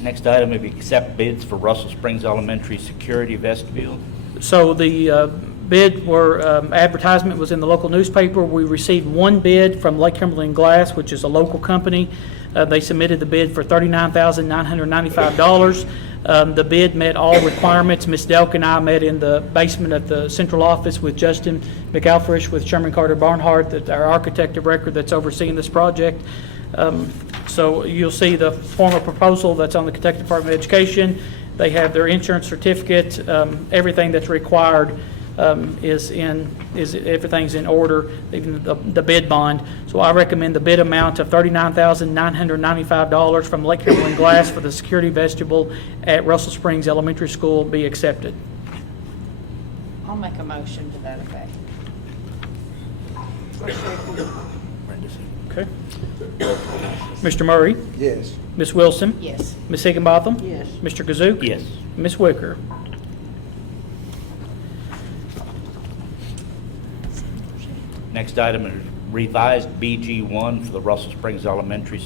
Next item is accept bids for Russell Springs Elementary Security Vestibule. So the bid advertisement was in the local newspaper. We received one bid from Lake Cumberland Glass, which is a local company. They submitted the bid for $39,995. The bid met all requirements. Ms. Delk and I met in the basement of the central office with Justin McAlfresh with Sherman Carter Barnhart, our architect of record that's overseeing this project. So you'll see the formal proposal that's on the Kentucky Department of Education. They have their insurance certificate. Everything that's required everything's in order, even the bid bond. So I recommend the bid amount of $39,995 from Lake Cumberland Glass for the security vestibule at Russell Springs Elementary School be accepted. I'll make a motion to that effect. Okay. Okay. Mr. Murray? Yes. Ms. Wilson? Yes. Ms. Higginbotham? Yes. Mr. Kazoo? Yes. Ms. Wicker? Next item is revised BG1 for the Russell Springs Elementary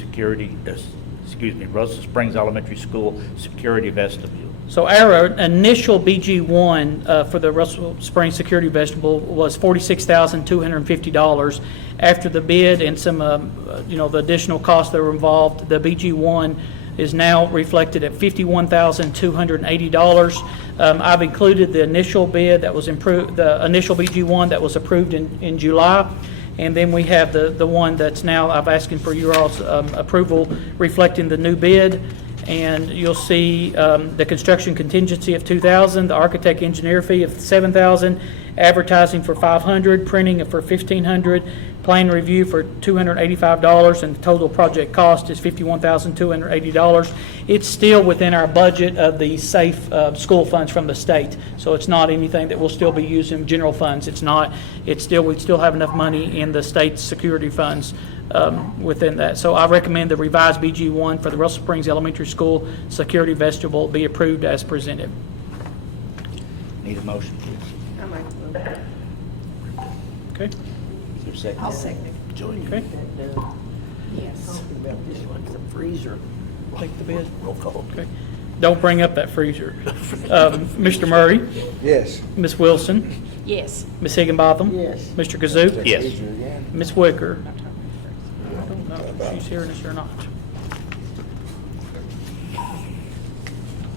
Russell Springs Elementary School security vestibule. So our initial BG1 for the Russell Springs Security Vestibule was $46,250. After the bid and some, the additional costs that were involved, the BG1 is now reflected at $51,280. I've included the initial bid that was improved, the initial BG1 that was approved in July. And then we have the one that's now, I'm asking for your all's approval, reflecting the new bid. And you'll see the construction contingency of $2,000, the architect engineer fee of $7,000, advertising for $500, printing for $1,500, plan review for $285, and the total project cost is $51,280. It's still within our budget of the safe school funds from the state, so it's not anything that we'll still be using general funds. It's not. It's still, we still have enough money in the state security funds within that. So I recommend the revised BG1 for the Russell Springs Elementary School security vestibule be approved as presented. Need a motion, please? I make a motion. Okay. Is there a second? I'll second it. Join. Okay. Yes. Talking about this one's the freezer. Take the bid. Roll call. Okay. Don't bring up that freezer. Mr. Murray, Yes. Ms. Wilson, Yes. Ms. Higginbotham, Yes. Mr. Kazoo, Yes. Freezer again. Ms. Wicker. I don't know if she's hearing us or not.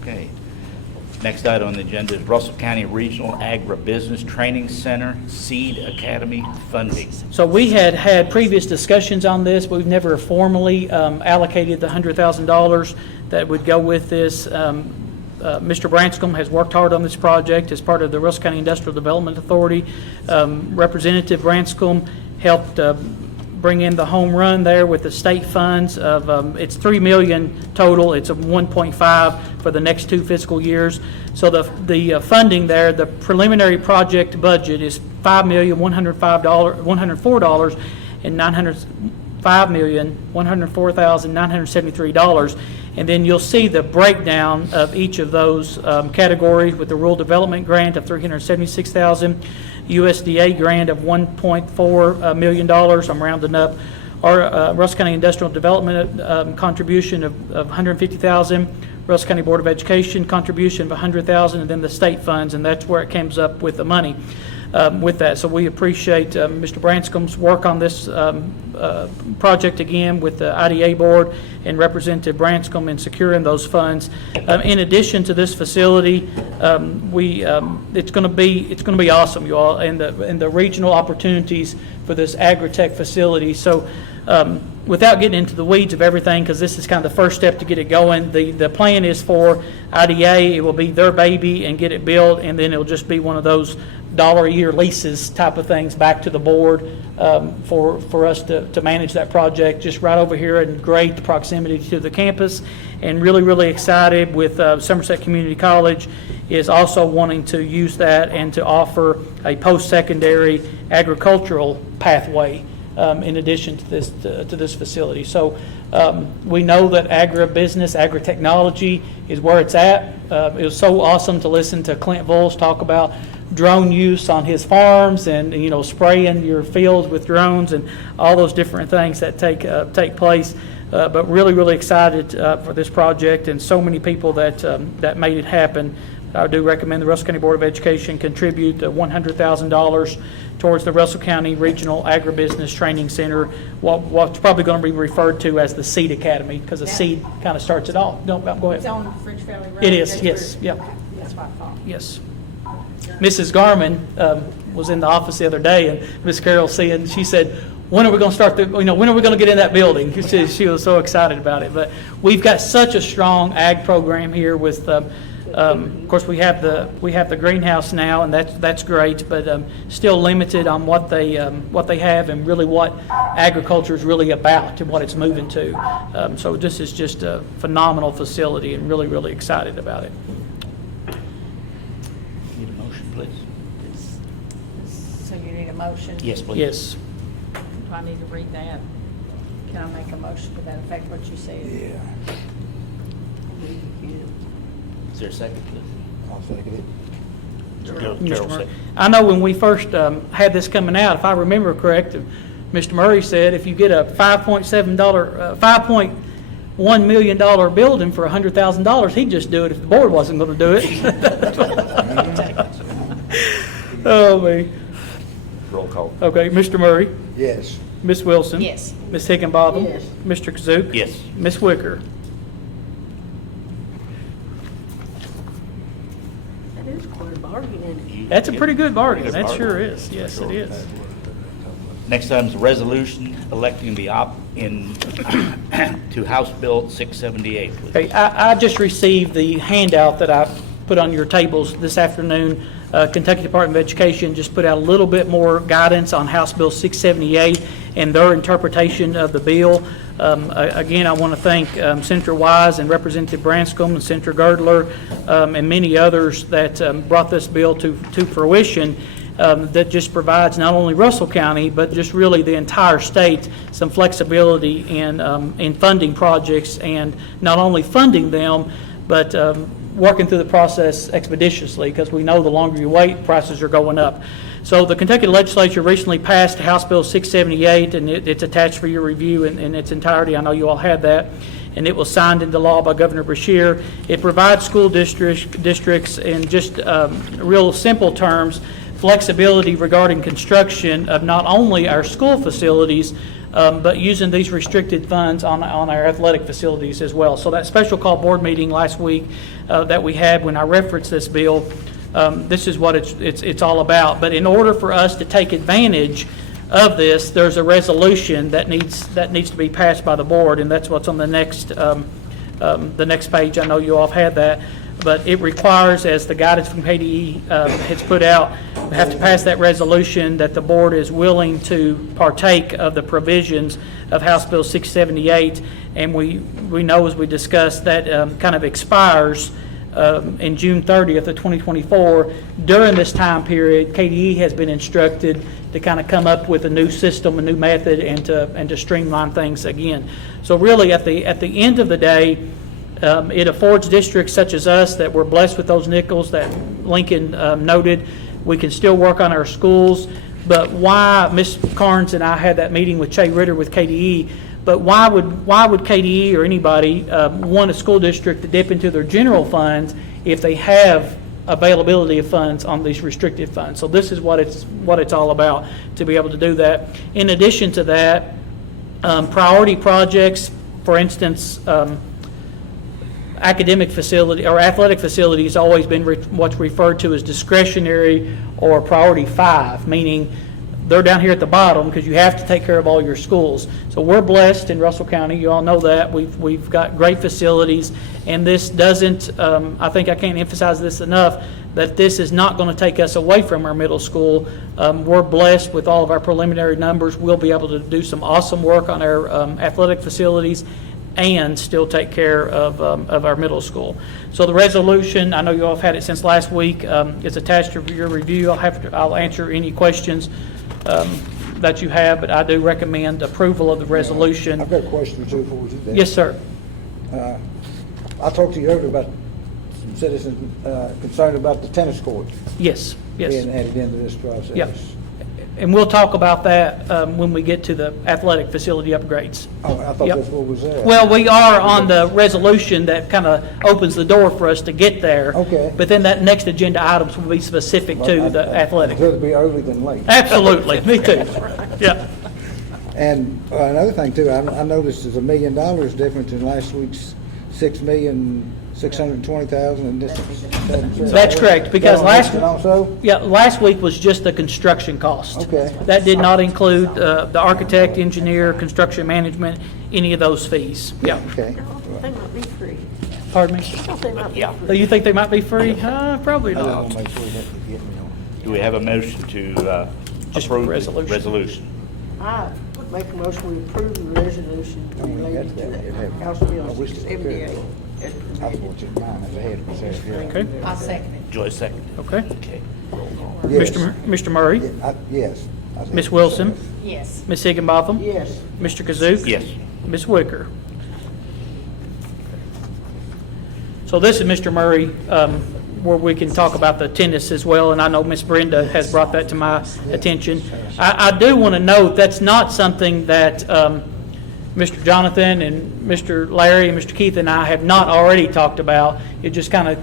Okay. Next item on the agenda is Russell County Regional Agribusiness Training Center Seed Academy funding. So we had previous discussions on this, but we've never formally allocated the $100,000 that would go with this. Mr. Branscombe has worked hard on this project as part of the Russell County Industrial Development Authority. Representative Branscombe helped bring in the home run there with the state funds of, it's $3 million total. It's a 1.5 for the next 2 fiscal years. So the funding there, the preliminary project budget is $5,104,973. And then you'll see the breakdown of each of those categories with the rural development grant of $376,000, USDA grant of $1.4 million. I'm rounding up. Our Russell County Industrial Development contribution of $150,000, Russell County Board of Education contribution of $100,000, and then the state funds, and that's where it comes up with the money. With that. So we appreciate Mr. Branscombe's work on this project again with the IDA board and Representative Branscombe in securing those funds. In addition to this facility, it's going to be awesome, you all, and the regional opportunities for this agri-tech facility. So without getting into the weeds of everything, because this is kind of the first step to get it going, the plan is for IDA, it will be their baby and get it built, and then it'll just be one of those $1-a-year leases type of things back to the board for us to manage that project just right over here in great proximity to the campus. And really, really excited with Somerset Community College is also wanting to use that and to offer a post-secondary agricultural pathway in addition to this facility. So we know that agribusiness, agri-technology is where it's at. It was so awesome to listen to Clint Voles talk about drone use on his farms and, spraying your fields with drones and all those different things that take place. But really, really excited for this project and so many people that made it happen. I do recommend the Russell County Board of Education contribute $100,000 towards the Russell County Regional Agribusiness Training Center, what's probably going to be referred to as the Seed Academy, because the seed kind of starts it all. No, go ahead. It's on French Valley Road. It is, yes, yep. That's what I thought. Yes. Mrs. Garman was in the office the other day, and Ms. Carroll said, she said, when are we going to start when are we going to get in that building? She was so excited about it. But we've got such a strong ag program here with, of course, we have the greenhouse now, and that's great, but still limited on what they have and really what agriculture is really about and what it's moving to. So this is just a phenomenal facility, and really, really excited about it. Need a motion, please? So you need a motion? Yes, please. Yes. Do I need to read that? Can I make a motion to that effect, what you said? Yeah, Is there a second? I'll second it. Gerald Mr. said. Murray. I know when we first had this coming out, if I remember correct, Mr. Murray said if you get a $5.1 million building for $100,000, he'd just do it if the board wasn't going to do it. Oh, me. Roll call. Okay, Mr. Murray, Yes. Ms. Wilson. Yes. Ms. Higginbotham. Yes. Mr. Kazuk. Yes. Ms. Wicker. That is quite a bargain, isn't it? That's a pretty good bargain. Good That bargain. sure is. Yes, it is. Next item is a resolution electing the to House Bill 678. please. Okay, I just received the handout that I put on your tables this afternoon. Kentucky Department of Education just put out a little bit more guidance on House Bill 678 and their interpretation of the bill. Again, I want to thank Senator Wise and Representative Branscombe and Senator Girdler and many others that brought this bill to fruition. That just provides not only Russell County, but just really the entire state some flexibility in funding projects and not only funding them, but working through the process expeditiously, because we know the longer you wait, prices are going up. So the Kentucky Legislature recently passed House Bill 678, and it's attached for your review in its entirety. I know you all had that. And it was signed into law by Governor Beshear. It provides school districts in just real simple terms, flexibility regarding construction of not only our school facilities, but using these restricted funds on our athletic facilities as well. So that special call board meeting last week that we had when I referenced this bill, this is what it's all about. But in order for us to take advantage of this, there's a resolution that needs to be passed by the board, and that's what's on the next page. I know you all have had that. But it requires, as the guidance from KDE has put out, we have to pass that resolution that the board is willing to partake of the provisions of House Bill 678. And we know, as we discussed, that kind of expires in June 30th of 2024. During this time period, KDE has been instructed to kind of come up with a new system, a new method, and to streamline things again. So really, at the end of the day, it affords districts such as us that we're blessed with those nickels that Lincoln noted. We can still work on our schools, but why, Ms. Carnes and I had that meeting with Che Ritter with KDE, but why would KDE or anybody want a school district to dip into their general funds if they have availability of funds on these restricted funds? So this is what it's all about, to be able to do that. In addition to that, priority projects, for instance, academic facility or athletic facility has always been what's referred to as discretionary or priority 5, meaning they're down here at the bottom because you have to take care of all your schools. So we're blessed in Russell County. You all know that. We've got great facilities, and this doesn't, I think I can't emphasize this enough, that this is not going to take us away from our middle school. We're blessed with all of our preliminary numbers. We'll be able to do some awesome work on our athletic facilities and still take care of our middle school. So the resolution, I know you all have had it since last week, is attached to your review. I'll answer any questions that you have, but I do recommend approval of the resolution. I've got a question or two for you. Yes, sir. I talked to you earlier about some citizens concerned about the tennis court Yes, yes. being added into this process. Yep. And we'll talk about that when we get to the athletic facility upgrades. Oh, I thought Yep. that's what was there. Well, we are on the resolution that kind of opens the door for us to get there. Okay. But then that next agenda items will be specific to the athletic. I'd rather be early than late. Absolutely, me too. Yeah. And another thing too, I noticed there's $1 million difference in last week's $6,620,000 and this. That's correct, because last also. last week was just the construction cost. Okay. That did not include the architect, engineer, construction management, any of those fees. Yeah. Okay. They might be free. Pardon me? I thought they might be So free. you think they might be free? Probably I not. want to make sure that they get me on. Do we have a motion to Just approve the resolution. resolution? I make a motion we approve the resolution related to the House Bill 678 as I presented. thought your mind is ahead of myself here. Okay. I'll second it. Joy second. Okay. Okay. Roll call. Yes. Mr. Murray? Yes. Ms. Wilson, Yes. Ms. Higginbotham, Yes. Mr. Kazoo. Yes. Ms. Wicker. So this is Mr. Murray, where we can talk about the tennis as well, and I know Ms. Brenda has brought that to my attention. I do want to note, that's not something that Mr. Jonathan and Mr. Larry and Mr. Keith and I have not already talked about. It just kind of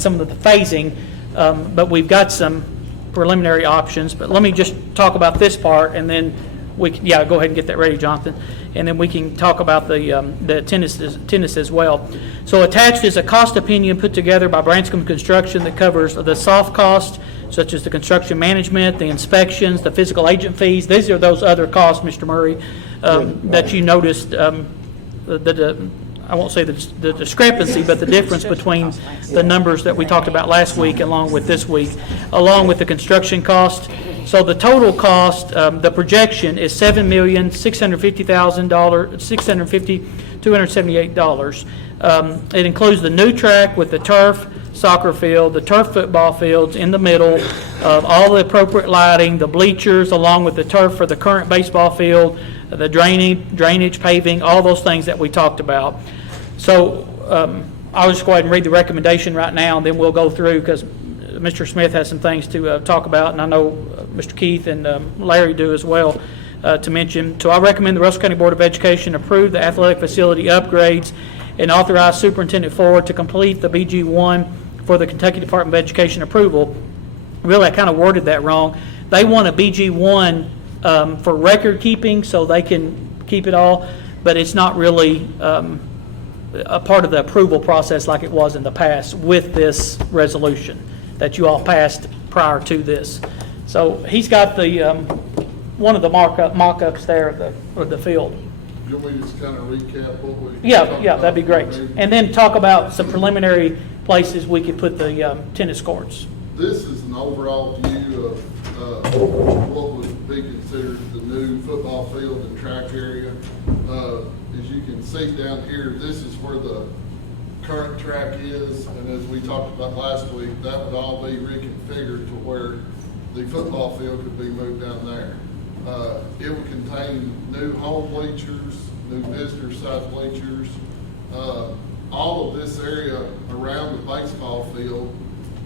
some of the phasing, but we've got some preliminary options. But let me just talk about this part, and then we can, go ahead and get that ready, Jonathan, and then we can talk about the tennis as well. So attached is a cost opinion put together by Branscombe Construction that covers the soft costs, such as the construction management, the inspections, the physical agent fees. These are those other costs, Mr. Murray, that you noticed. I won't say the discrepancy, but the difference between the numbers that we talked about last week along with this week, along with the construction cost. So the total cost, the projection is $7,650,278. It includes the new track with the turf, soccer field, the turf football fields in the middle, all the appropriate lighting, the bleachers, along with the turf for the current baseball field, the drainage, paving, all those things that we talked about. So I'll just go ahead and read the recommendation right now, and then we'll go through, because Mr. Smith has some things to talk about, and I know Mr. Keith and Larry do as well to mention. So I recommend the Russell County Board of Education approve the athletic facility upgrades and authorize Superintendent Ford to complete the BG1 for the Kentucky Department of Education approval. Really, I kind of worded that wrong. They want a BG1 for record keeping, so they can keep it all, but it's not really a part of the approval process like it was in the past with this resolution that you all passed prior to this. So he's got the one of the mock-ups there of the field. Can we just kind of recap what we... Yeah, that'd be great. And then talk about some preliminary places we could put the tennis courts. This is an overall view of what would be considered the new football field and track area. As you can see down here, this is where the current track is, and as we talked about last week, that would all be reconfigured to where the football field could be moved down there. It would contain new home bleachers, new visitor side bleachers. All of this area around the baseball field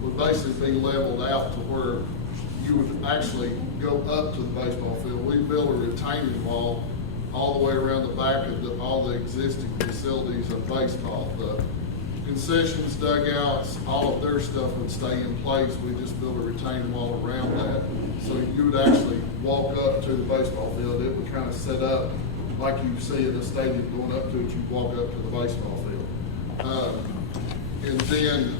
would basically be leveled out to where you would actually go up to the baseball field. We built a retaining wall all the way around the back of all the existing facilities of baseball. The concessions, dugouts, all of their stuff would stay in place. We just built a retaining wall around that. So you would actually walk up to the baseball field. It would kind of set up like you see in a stadium going up to it. You walk up to the baseball field. And then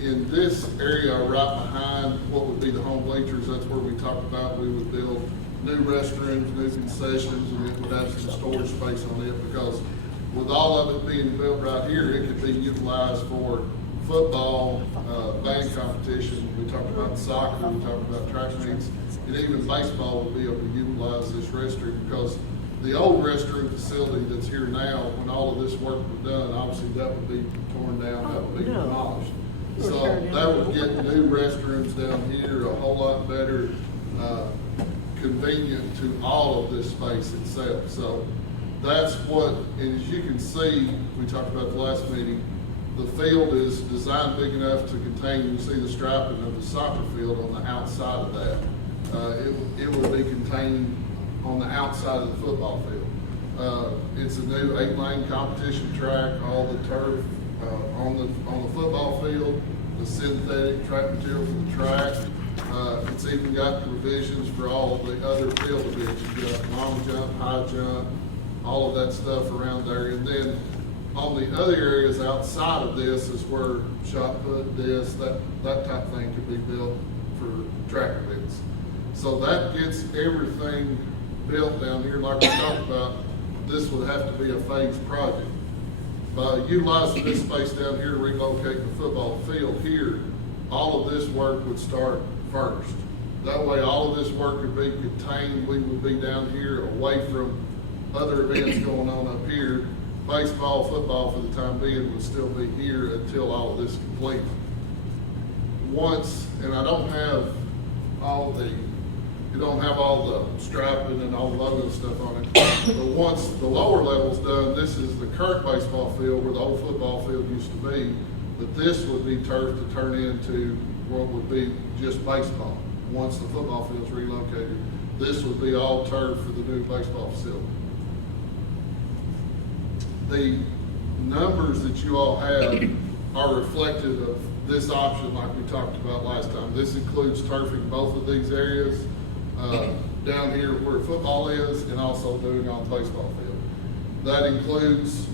in this area right behind what would be the home bleachers, that's where we talked about we would build new restrooms, new concessions, and it would have some storage space on it, because with all of it being built right here, it could be utilized for football, band competition. We talked about soccer, we talked about track meets, and even baseball would be able to utilize this restroom, because the old restroom facility that's here now, when all of this work was done, obviously that would be torn down, that would be demolished. So that would get new restrooms down here, a whole lot better, convenient to all of this space itself. So that's what, and as you can see, we talked about the last meeting, the field is designed big enough to contain, you see the striping of the soccer field on the outside of that. It will be contained on the outside of the football field. It's a new 8-lane competition track, all the turf on the football field, the synthetic track material for the track. It's even got the revisions for all of the other field events. You've got long jump, high jump, all of that stuff around there. And then on the other areas outside of this is where shot put, disc, that type of thing could be built for track events. So that gets everything built down here. Like we talked about, this would have to be a phased project. By utilizing this space down here to relocate the football field here, all of this work would start first. That way all of this work could be contained. We would be down here away from other events going on up here. Baseball, football for the time being would still be here until all of this is complete. Once, and I don't have all the It don't have all the striping and all the logo stuff on it. But once the lower level's done, this is the current baseball field where the old football field used to be. But this would be turf to turn into what would be just baseball. Once the football field's relocated, this would be all turf for the new baseball facility. The numbers that you all have are reflective of this option like we talked about last time. This includes turfing both of these areas, down here where football is, and also doing on the baseball field. That includes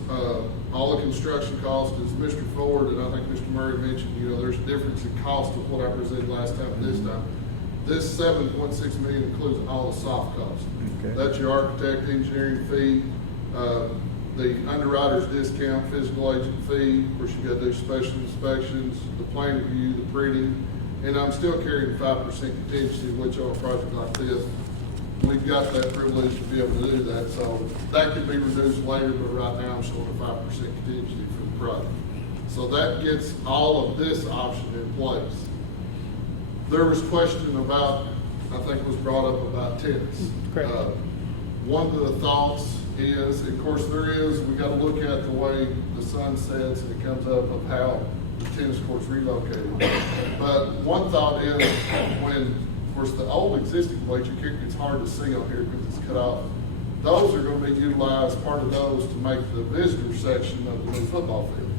all the construction costs, as Mr. Ford and I think Mr. Murray mentioned, there's a difference in cost of what I presented last time and this time. This $7.6 million includes all the soft costs. Okay. That's your architect, engineering fee, the underwriter's discount, physical agent fee, of course you gotta do special inspections, the plan review, the printing, and I'm still carrying 5% contingency, which on a project like this, we've got that privilege to be able to do that, so that could be reduced later, but right now I'm showing a 5% contingency for the project. So that gets all of this option in place. There was question about, I think it was brought up about tennis. Correct. One of the thoughts is, of course we gotta look at the way the sun sets and it comes up of how the tennis court's relocated. But one thought is when, of course, the old existing bleacher, it's hard to see on here because it's cut off. Those are gonna be utilized, part of those, to make the visitor section of the new football field.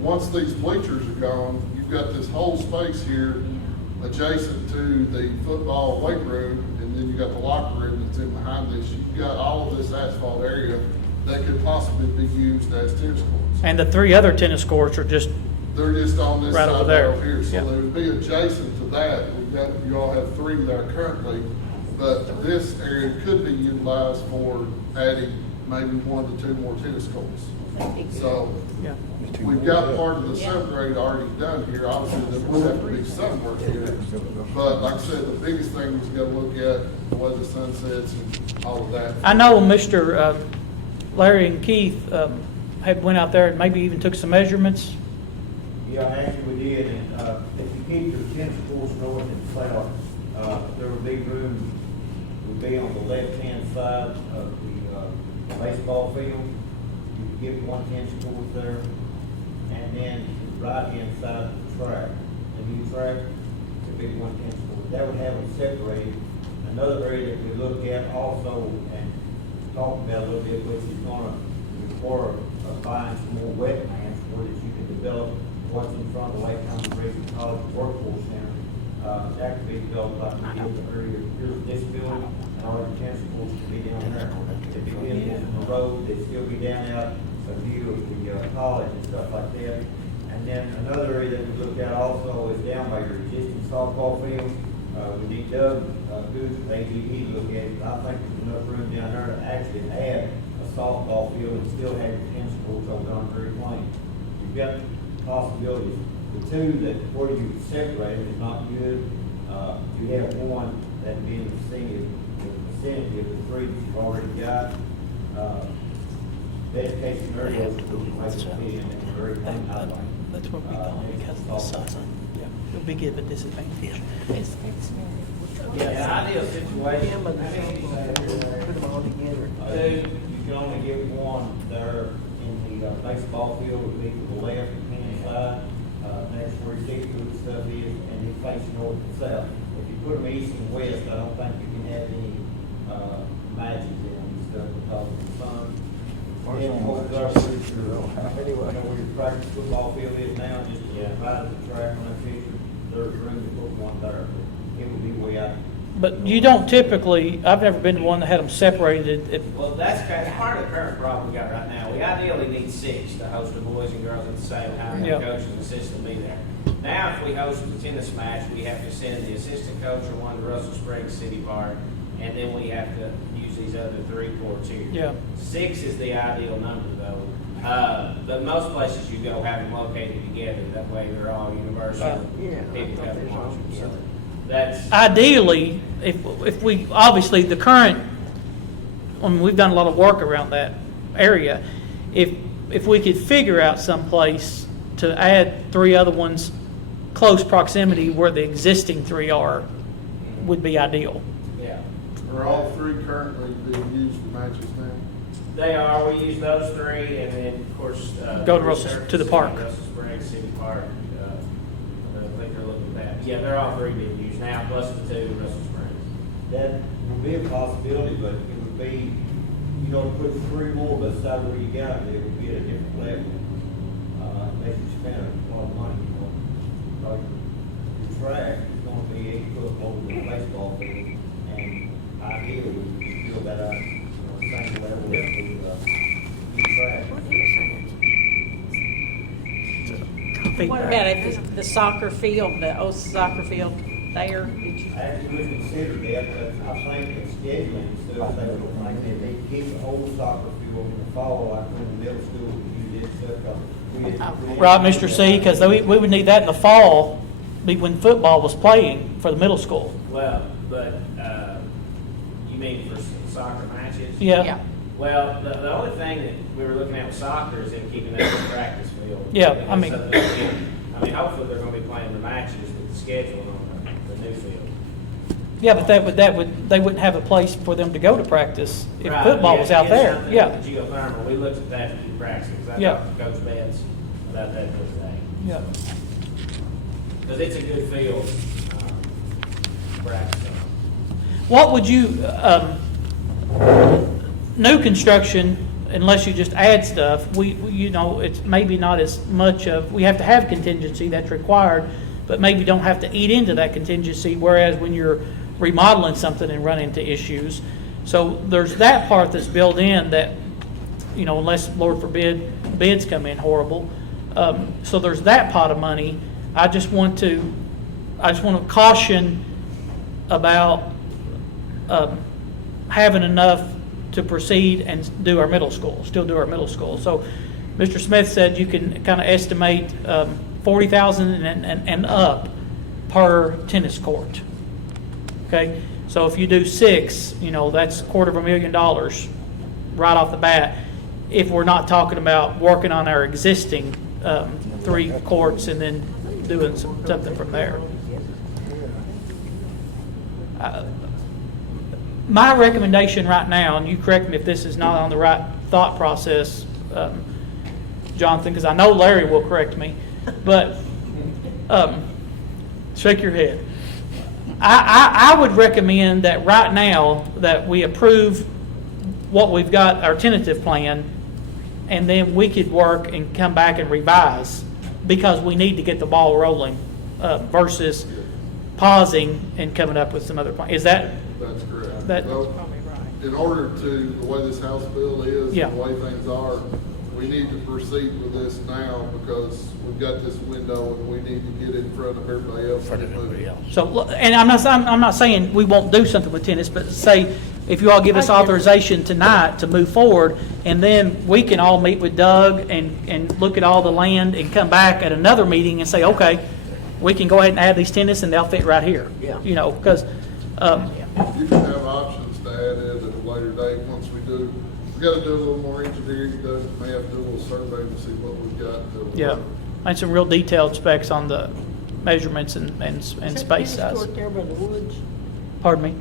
Once these bleachers are gone, you've got this whole space here adjacent to the football weight room, and then you got the locker room that's in behind this. You've got all of this asphalt area that could possibly be used as tennis courts. And the 3 other tennis courts are just They're just on this right side over there. over here, so Yeah. they would be adjacent to that. You all have 3 there currently, but this area could be utilized for adding maybe 1 to 2 more tennis courts. So yeah. we've got part of the subgrade already done here. Obviously, there would have to be some work here. But like I said, the biggest thing was got to look at the way the sun sets and all of that. I know Mr. Larry and Keith had went out there and maybe even took some measurements. Yeah, actually we did, and if you keep your tennis courts north and south, there would be room, would be on the left-hand side of the baseball field. You could get 1 tennis court there, and then the right-hand side of the track, the new track, could be 1 tennis court. That would have them separated. Another area that we looked at also and talked about a little bit, which is gonna require buying some more wetlands where that you can develop what's in front of the Lake County Regional College Workforce Center. That could be developed like we did earlier. Here's this building, and all the tennis courts could be down there. It'd be in the road, they'd still be down out a view of the college and stuff like that. And then another area that we looked at also is down by your existing softball field. We need Doug Kazsuk, ADE, look at it. I think there's enough room down there to actually add a softball field and still have your tennis courts over on Very Plain. You've got possibilities. The 2 that where you separate is not good. You have 1 that would be in the vicinity of the 3 that you've already got. Best case scenario is to make it fit in a very plain outline. That's what we thought because of the size. Yeah, it'll be given disadvantage. Yeah, ideal situation. Put them all together. You can only get 1 there in the baseball field would be to the left-hand side. That's where your 6-foot stuff is, and you face north and south. If you put them east and west, I don't think you can have any matches in them and stuff because of the sun. Then over there where your practice football field is now, just right at the track on that picture, there's room to put 1 there. It would be way out. But you don't typically, I've never been to one that had them separated. Well, that's part of the current problem we got right now. We ideally need 6 to host the boys and girls at the same time, and the coach and assistant be there. Now, if we host the tennis match, we have to send the assistant coach or 1 to Russell Springs City Park, and then we have to use these other 3 courts here. Yeah. 6 is the ideal number, though. But most places you go have them located together. That way they're all universal. People come and watch them. So that's Ideally, if we, obviously, the current, I mean, we've done a lot of work around that area. If we could figure out some place to add 3 other ones close proximity where the existing 3 are, would be ideal. Yeah, Are all three currently being used for matches now? They are, we use those three, and then, of course. Go to Russell- to the park. Russell Springs City Park, I think they're looking at that. Yeah, they're all three being used now, plus the two in Russell Springs. That would be a possibility, but it would be, you know, to put three more beside where you got it, it would be at a different level. Unless you spend a lot of money, you know. Like, the track is gonna be 8 foot over the baseball field, and ideally, we would build that up, you know, same level as the track. What about if the soccer field, the old soccer field there? Did you? Actually, we considered that, but I think in scheduling stuff, they would like that they keep the old soccer field in the fall, like when the middle school would use it, stuff. Right, Mr. C, because we would need that in the fall, when football was playing for the middle school. Well, but, you mean for soccer matches? Yeah. Well, the only thing that we were looking at with soccer is them keeping that in the practice field. Yeah, I mean- Hopefully they're gonna be playing the matches with the schedule on the new field. Yeah, but they wouldn't have a place for them to go to practice if Right, football yeah, was out yeah, there. something Yeah, with the geothermal, we looked at that in practice, because I Yeah. talked to Coach Betts about that the other day. yeah. Because it's a good field, practice on. What would you, new construction, unless you just add stuff, you know, it's maybe not as much of, we have to have contingency, that's required, but maybe don't have to eat into that contingency, whereas when you're remodeling something and run into issues. So there's that part that's built in that, you know, unless, Lord forbid, bids come in horrible. So there's that pot of money. I just want to caution about having enough to proceed and do our middle school, still do our middle school. So Mr. Smith said you can kind of estimate $40,000 and up per tennis court. Okay, so if you do 6, you know, that's $250,000 right off the bat. If we're not talking about working on our existing 3 courts and then doing something from there. My recommendation right now, and you correct me if this is not on the right thought process, Jonathan, because I know Larry will correct me, but shake your head. I would recommend that right now that we approve what we've got, our tentative plan, and then we could work and come back and revise because we need to get the ball rolling versus pausing and coming up with some other plan. Is that? That's correct. That's Well, probably right. in order to, the way this House bill is, Yeah. and the way things are, we need to proceed with this now because we've got this window and we need to get in front of everybody else. So, and I'm not saying we won't do something with tennis, but say if you all give us authorization tonight to move forward, and then we can all meet with Doug and look at all the land and come back at another meeting and say, okay, we can go ahead and add these tennis and they'll fit right here. Yeah. You know, because You can have options to add in at a later date once we do. We got to do a little more engineering. Doug may have to do a little survey to see what we've got. yeah, and some real detailed specs on the measurements and space size. Tennis court there by the woods, Pardon me?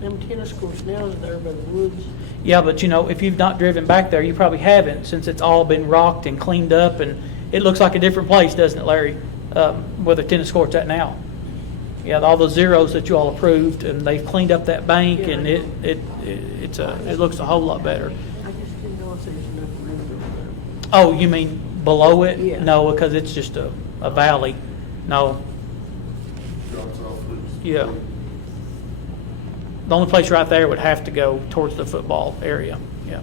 them tennis courts now is there by the woods. Yeah, but you know, if you've not driven back there, you probably haven't, since it's all been rocked and cleaned up, and it looks like a different place, doesn't it, Larry? Where the tennis court's at now. Yeah, all the zeros that you all approved, and they've cleaned up that bank, and it looks a whole lot better. I just didn't know if there was enough room there. Oh, you mean below it? Yeah. No, because it's just a valley. No, Drops off. yeah. The only place right there would have to go towards the football area, yeah.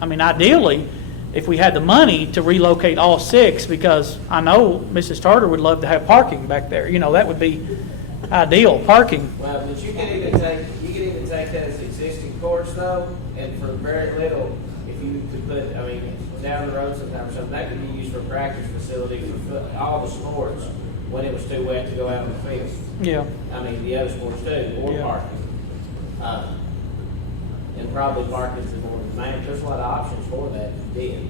I mean, ideally, if we had the money to relocate all 6, because I know Mrs. Tarter would love to have parking back there. You know, that would be ideal, parking. Well, but you can even take that as existing courts though, and for very little, if you could put, I mean, down the road sometime or something, that could be used for practice facility for all the sports when it was too wet to go out on the field. Yeah. I mean, the other sports too, or Yeah. parking. And probably parking's the more demand. There's a lot of options for that if you did.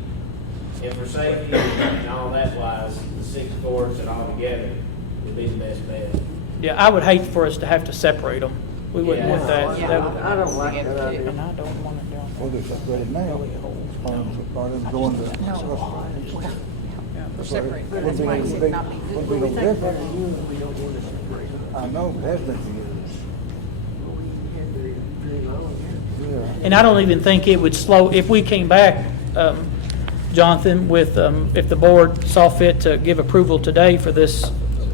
And for safety and all that wise, the 6 courts and all together would be the best bet. Yeah, I would hate for us to have to separate them. We wouldn't want that. Yeah, That would- I don't like that idea. And I don't want to do them. Well, they're separated now. Rather than going to. We're separated. Wouldn't be no big- wouldn't be no difference. I know, it has been for years. Yeah. And I don't even think it would slow, if we came back, Jonathan, with, if the board saw fit to give approval today for this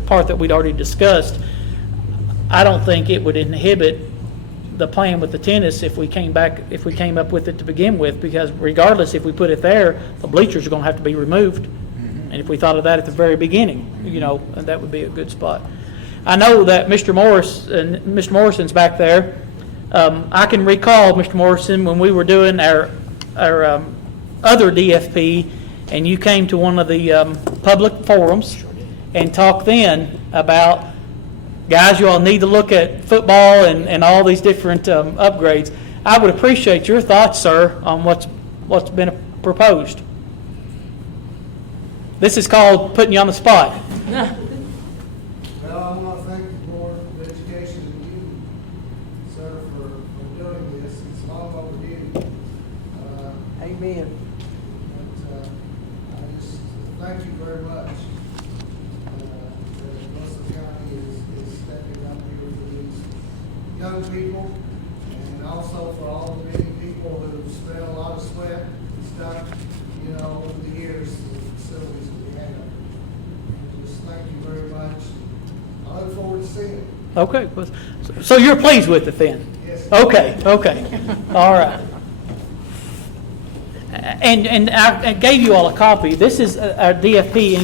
part that we'd already discussed, I don't think it would inhibit the plan with the tennis if we came up with it to begin with, because regardless, if we put it there, the bleachers are gonna have to be removed. And if we thought of that at the very beginning, that would be a good spot. I know that Mr. Morrison's back there. I can recall, Mr. Morrison, when we were doing our other DFP, and you came to one of the public forums and talked then about, guys, you all need to look at football and all these different upgrades. I would appreciate your thoughts, sir, on what's been proposed. This is called putting you on the spot. Well, I want to thank the Board of Education and you, sir, for doing this. It's long overdue. Amen. But I just thank you very much. That Russell County is stepping up here for these young people, and also for all the many people who've spent a lot of sweat and stuff, over the years, the facilities that we have. And just thank you very much. I look forward to seeing it. Okay, so you're pleased with it then? Yes. Okay, all right. And I gave you all a copy. This is our DFP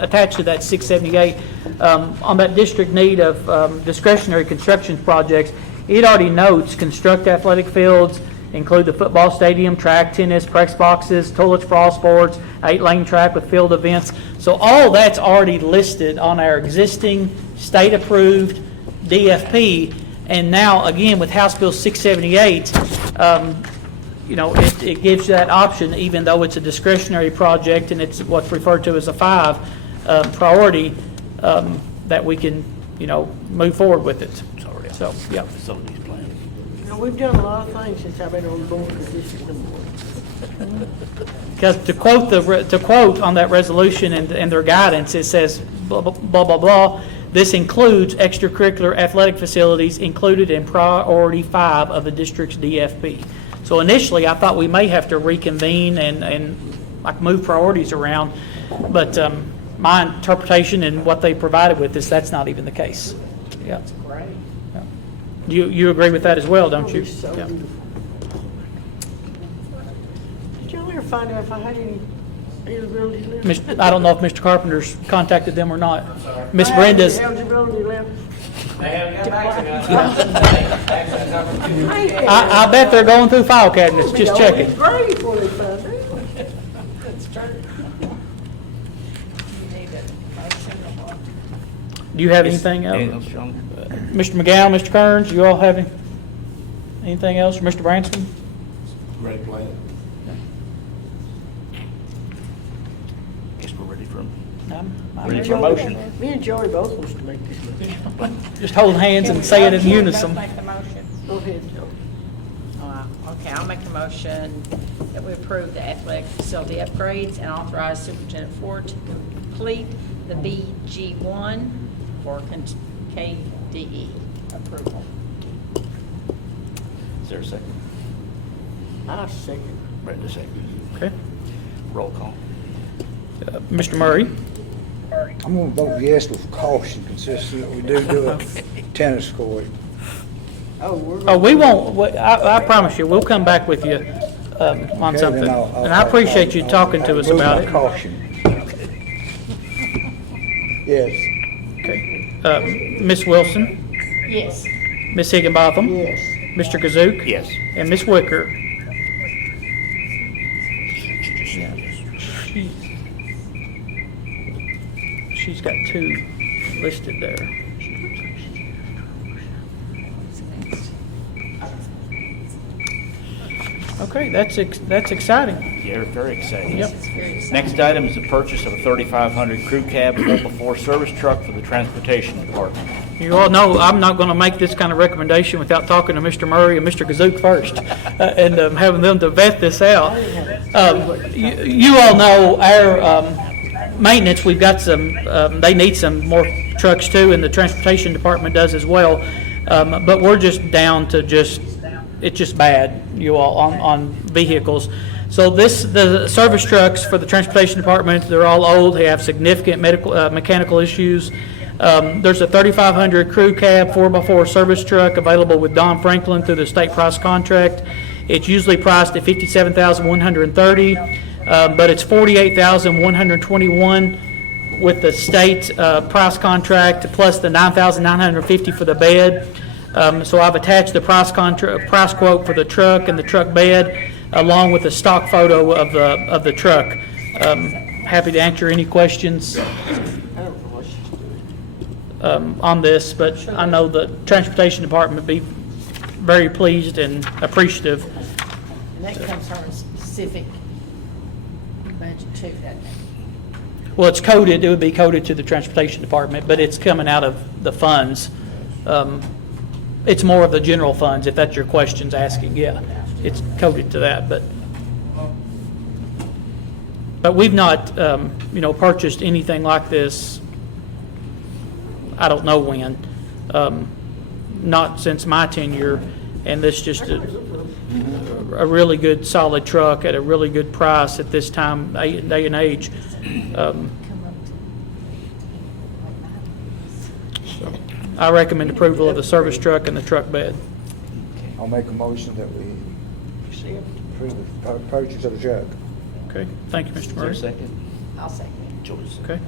attached to that 678 on that district need of discretionary construction projects. It already notes construct athletic fields, include the football stadium, track, tennis, press boxes, toilets for all sports, 8-lane track with field events. So all that's already listed on our existing state-approved DFP. And now, again, with House Bill 678, it gives you that option, even though it's a discretionary project and it's what's referred to as a 5 priority, that we can, move forward with it. So, yeah. Facilities plan. We've done a lot of things since I've been on the board of the district board. Because to quote on that resolution and their guidance, it says blah, blah, blah, blah, blah. This includes extracurricular athletic facilities included in priority 5 of the district's DFP. So initially, I thought we may have to reconvene and like move priorities around, but my interpretation and what they provided with us, that's not even the case. Yeah. That's great. Yeah. You agree with that as well, don't you? So Yeah. beautiful. Did y'all ever find out if I had any eligibility left? I don't know if Mr. Carpenter's contacted them or not. Miss Brenda's. Eligibility left? They haven't got back to us. I bet they're going through file cabinets, just checking. Great before they find out. That's true. You need it. Do you have anything else? Anything else, John? Mr. McGowan, Mr. Kearns, you all have anything else? Or Mr. Branston? Ready plan. Guess we're ready for I'm ready for a motion. Me and Joey both wants to make this motion. just holding hands and say it in unison. Make the motion. Go ahead, Joey. Okay, I'll make a motion that we approve the athletic facility upgrades and authorize Superintendent Ford to complete the BG1 for KDE approval. Is there a second? I second. Brenda second. Okay. Roll call. Mr. Murray? I'm going to vote yes with caution, consistent that we do a tennis court. Oh, we won't, I promise you, we'll come back with you on Okay, something. then And I appreciate you talking to us I'll about move it. my caution. Yes. Okay. Ms. Wilson? Yes. Ms. Higginbotham? Yes. Mr. Kazuk? Yes. And Ms. Wicker? She's got 2 listed there. Okay, that's exciting. Yeah, very exciting. Yep. Next item is the purchase of a 3,500 crew cab 4x4 service truck for the Transportation Department. You all know I'm not going to make this kind of recommendation without talking to Mr. Murray and Mr. Kazsuk first, and having them to vet this out. You all know our maintenance, we've got some, they need some more trucks too, and the Transportation Department does as well. But we're just down to it's just bad, you all, on vehicles. So the service trucks for the Transportation Department, they're all old, they have significant mechanical issues. There's a 3,500 crew cab 4x4 service truck available with Don Franklin through the state price contract. It's usually priced at $57,130, but it's $48,121 with the state price contract plus the $9,950 for the bed. So I've attached the price quote for the truck and the truck bed, along with a stock photo of the truck. Happy to answer any questions on this, but I know the Transportation Department would be very pleased and appreciative. And that comes from a specific budget too, doesn't it? Well, it would be coded to the Transportation Department, but it's coming out of the funds. It's more of the general funds, if that's your question's asking. Yeah, it's coded to that, but we've not, purchased anything like this. I don't know when, not since my tenure, and this just a really good, solid truck at a really good price at this time, day and age. I recommend approval of the service truck and the truck bed. I'll make a motion that we approve the purchase of the truck. Okay, thank you, Mr. Is there Murray. a second? I'll second. Joyce. Okay.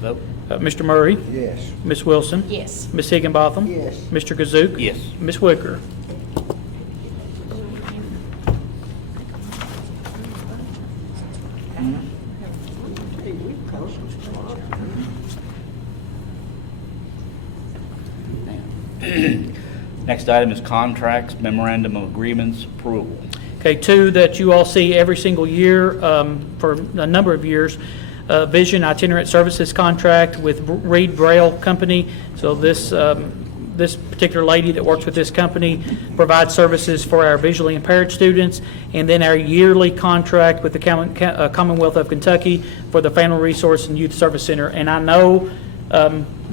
Vote. Mr. Murray? Yes. Ms. Wilson? Yes. Ms. Higginbotham? Yes. Mr. Kazuk? Yes. Ms. Wicker? Next item is contracts, memorandum of agreements, approval. Okay, two that you all see every single year for a number of years. Vision Itinerant Services contract with Reed Braille Company. So this particular lady that works with this company provides services for our visually impaired students, and then our yearly contract with the Commonwealth of Kentucky for the Family Resource and Youth Service Center. And I know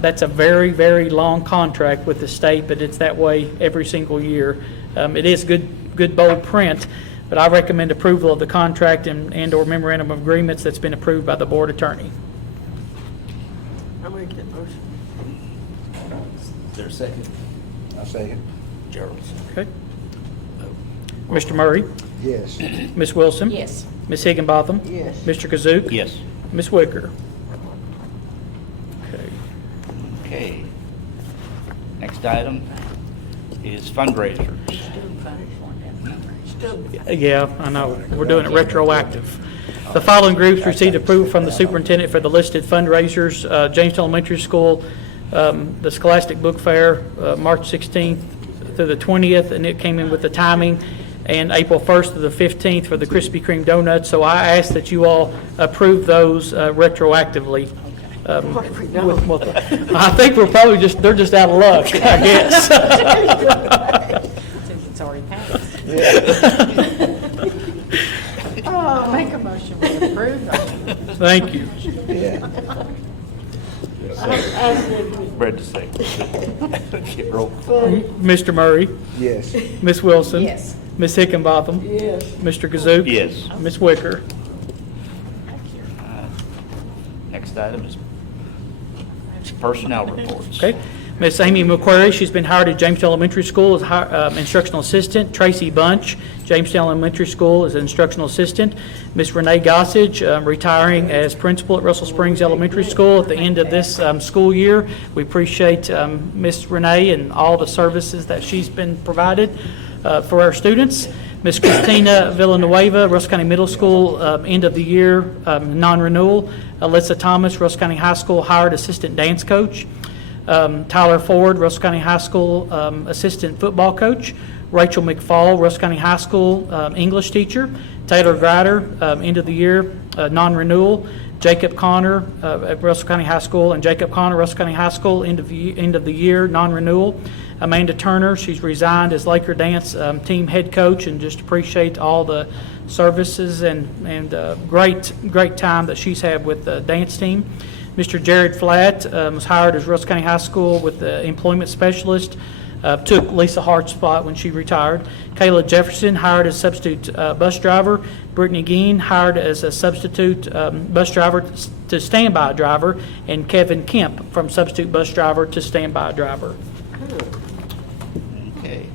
that's a very, very long contract with the state, but it's that way every single year. It is good bold print, but I recommend approval of the contract and/or memorandum of agreements that's been approved by the board attorney. I'll make that motion. Is there a second? I'll second. Gerald. Okay. Mr. Murray? Yes. Ms. Wilson? Yes. Ms. Higginbotham? Yes. Mr. Kazuk? Yes. Ms. Wicker? Okay. Okay. Next item is fundraisers. Yeah, I know. We're doing it retroactive. The following groups received approval from the superintendent for the listed fundraisers. James Elementary School, the Scholastic Book Fair, March 16th through the 20th, and it came in with the timing, and April 1st to the 15th for the Krispy Kreme donuts. So I ask that you all approve those retroactively. I think we're probably they're just out of luck, I guess. Since it's already passed. Oh, Make a motion, we approve. Thank you. Brad to say. Get roll. Mr. Murray? Yes. Ms. Wilson? Yes. Ms. Hickenbotham? yes. Mr. Kazuk? Yes. Ms. Wicker? Next item is personnel reports. Okay. Ms. Amy McQuarrie, she's been hired at Jamestown Elementary School as instructional assistant. Tracy Bunch, Jamestown Elementary School as instructional assistant. Ms. Renee Gossage, retiring as principal at Russell Springs Elementary School at the end of this school year. We appreciate Ms. Renee and all the services that she's been provided for our students. Ms. Christina Villanueva, Russell County Middle School, end of the year, non-renewal. Alyssa Thomas, Russell County High School, hired assistant dance coach. Tyler Ford, Russell County High School, assistant football coach. Rachel McFall, Russell County High School English teacher. Taylor Grider, end of the year, non-renewal. Jacob Connor at Russell County High School, and Jacob Connor, Russell County High School, end of the year, non-renewal. Amanda Turner, she's resigned as Laker Dance team head coach, and just appreciate all the services and great time that she's had with the dance team. Mr. Jared Flatt was hired as Russell County High School with the employment specialist. Took Lisa Hart's spot when she retired. Kayla Jefferson hired as substitute bus driver. Brittany Geen hired as a substitute bus driver to standby driver. And Kevin Kemp from substitute bus driver to standby driver. Okay.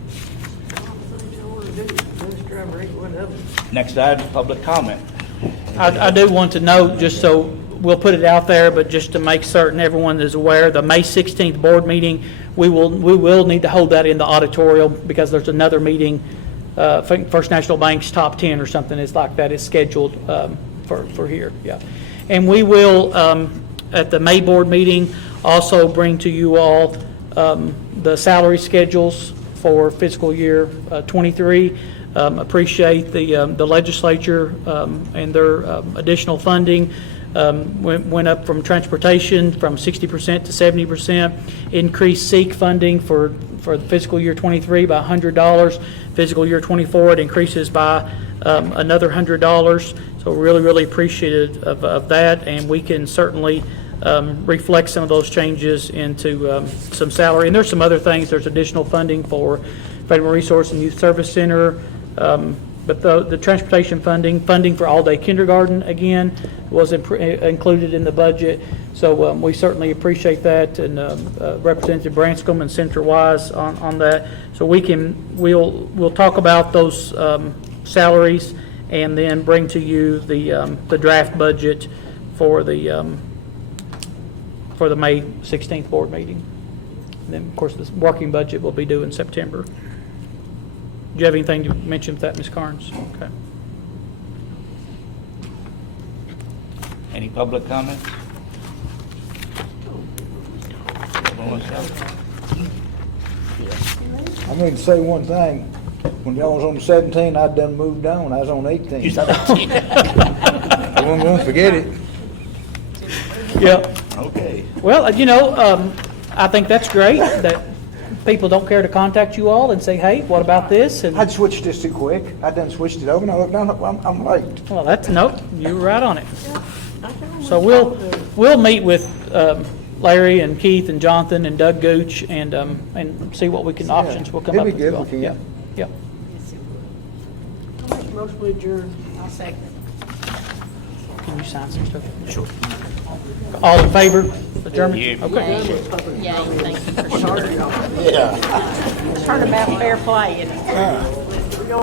Next item, public comment. I do want to note, just so we'll put it out there, but just to make certain everyone is aware, the May 16th board meeting, we will need to hold that in the auditorium because there's another meeting, First National Bank's top 10 or something is like that is scheduled for here. Yeah, and we will at the May board meeting also bring to you all the salary schedules for fiscal year 23. Appreciate the legislature and their additional funding. Went up from transportation from 60% to 70%, increased SEEK funding for the fiscal year 23 by $100. Fiscal year 24, it increases by another $100. So really appreciative of that, and we can certainly reflect some of those changes into some salary. And there's some other things. There's additional funding for Federal Resource and Youth Service Center. But the transportation funding for all-day kindergarten, again, was included in the budget. So we certainly appreciate that, and Representative Branscombe and Senator Wise on that. So we'll talk about those salaries and then bring to you the draft budget for the May 16th board meeting. And then, of course, the working budget will be due in September. Do you have anything to mention with that, Ms. Carnes? Okay. Any public comments? I'm going to say one thing. When y'all was on 17, I'd done moved on. I was on 18. You won't forget it. Yeah. Okay. Well, I think that's great that people don't care to contact you all and say, hey, what about this? And I'd switched this too quick. I done switched it over, and I looked down, I'm late. well, nope, you were right on it. So we'll meet with Larry and Keith and Jonathan and Doug Gooch and see what we can options we'll come up with. It'd be good. Yeah. Yeah. I'll make a motion to adjourn. I'll second. Can you sign some stuff? Sure. All in favor of adjournment? Yeah. Okay. Yeah, thank you for sure. Yeah. Turn about fair play,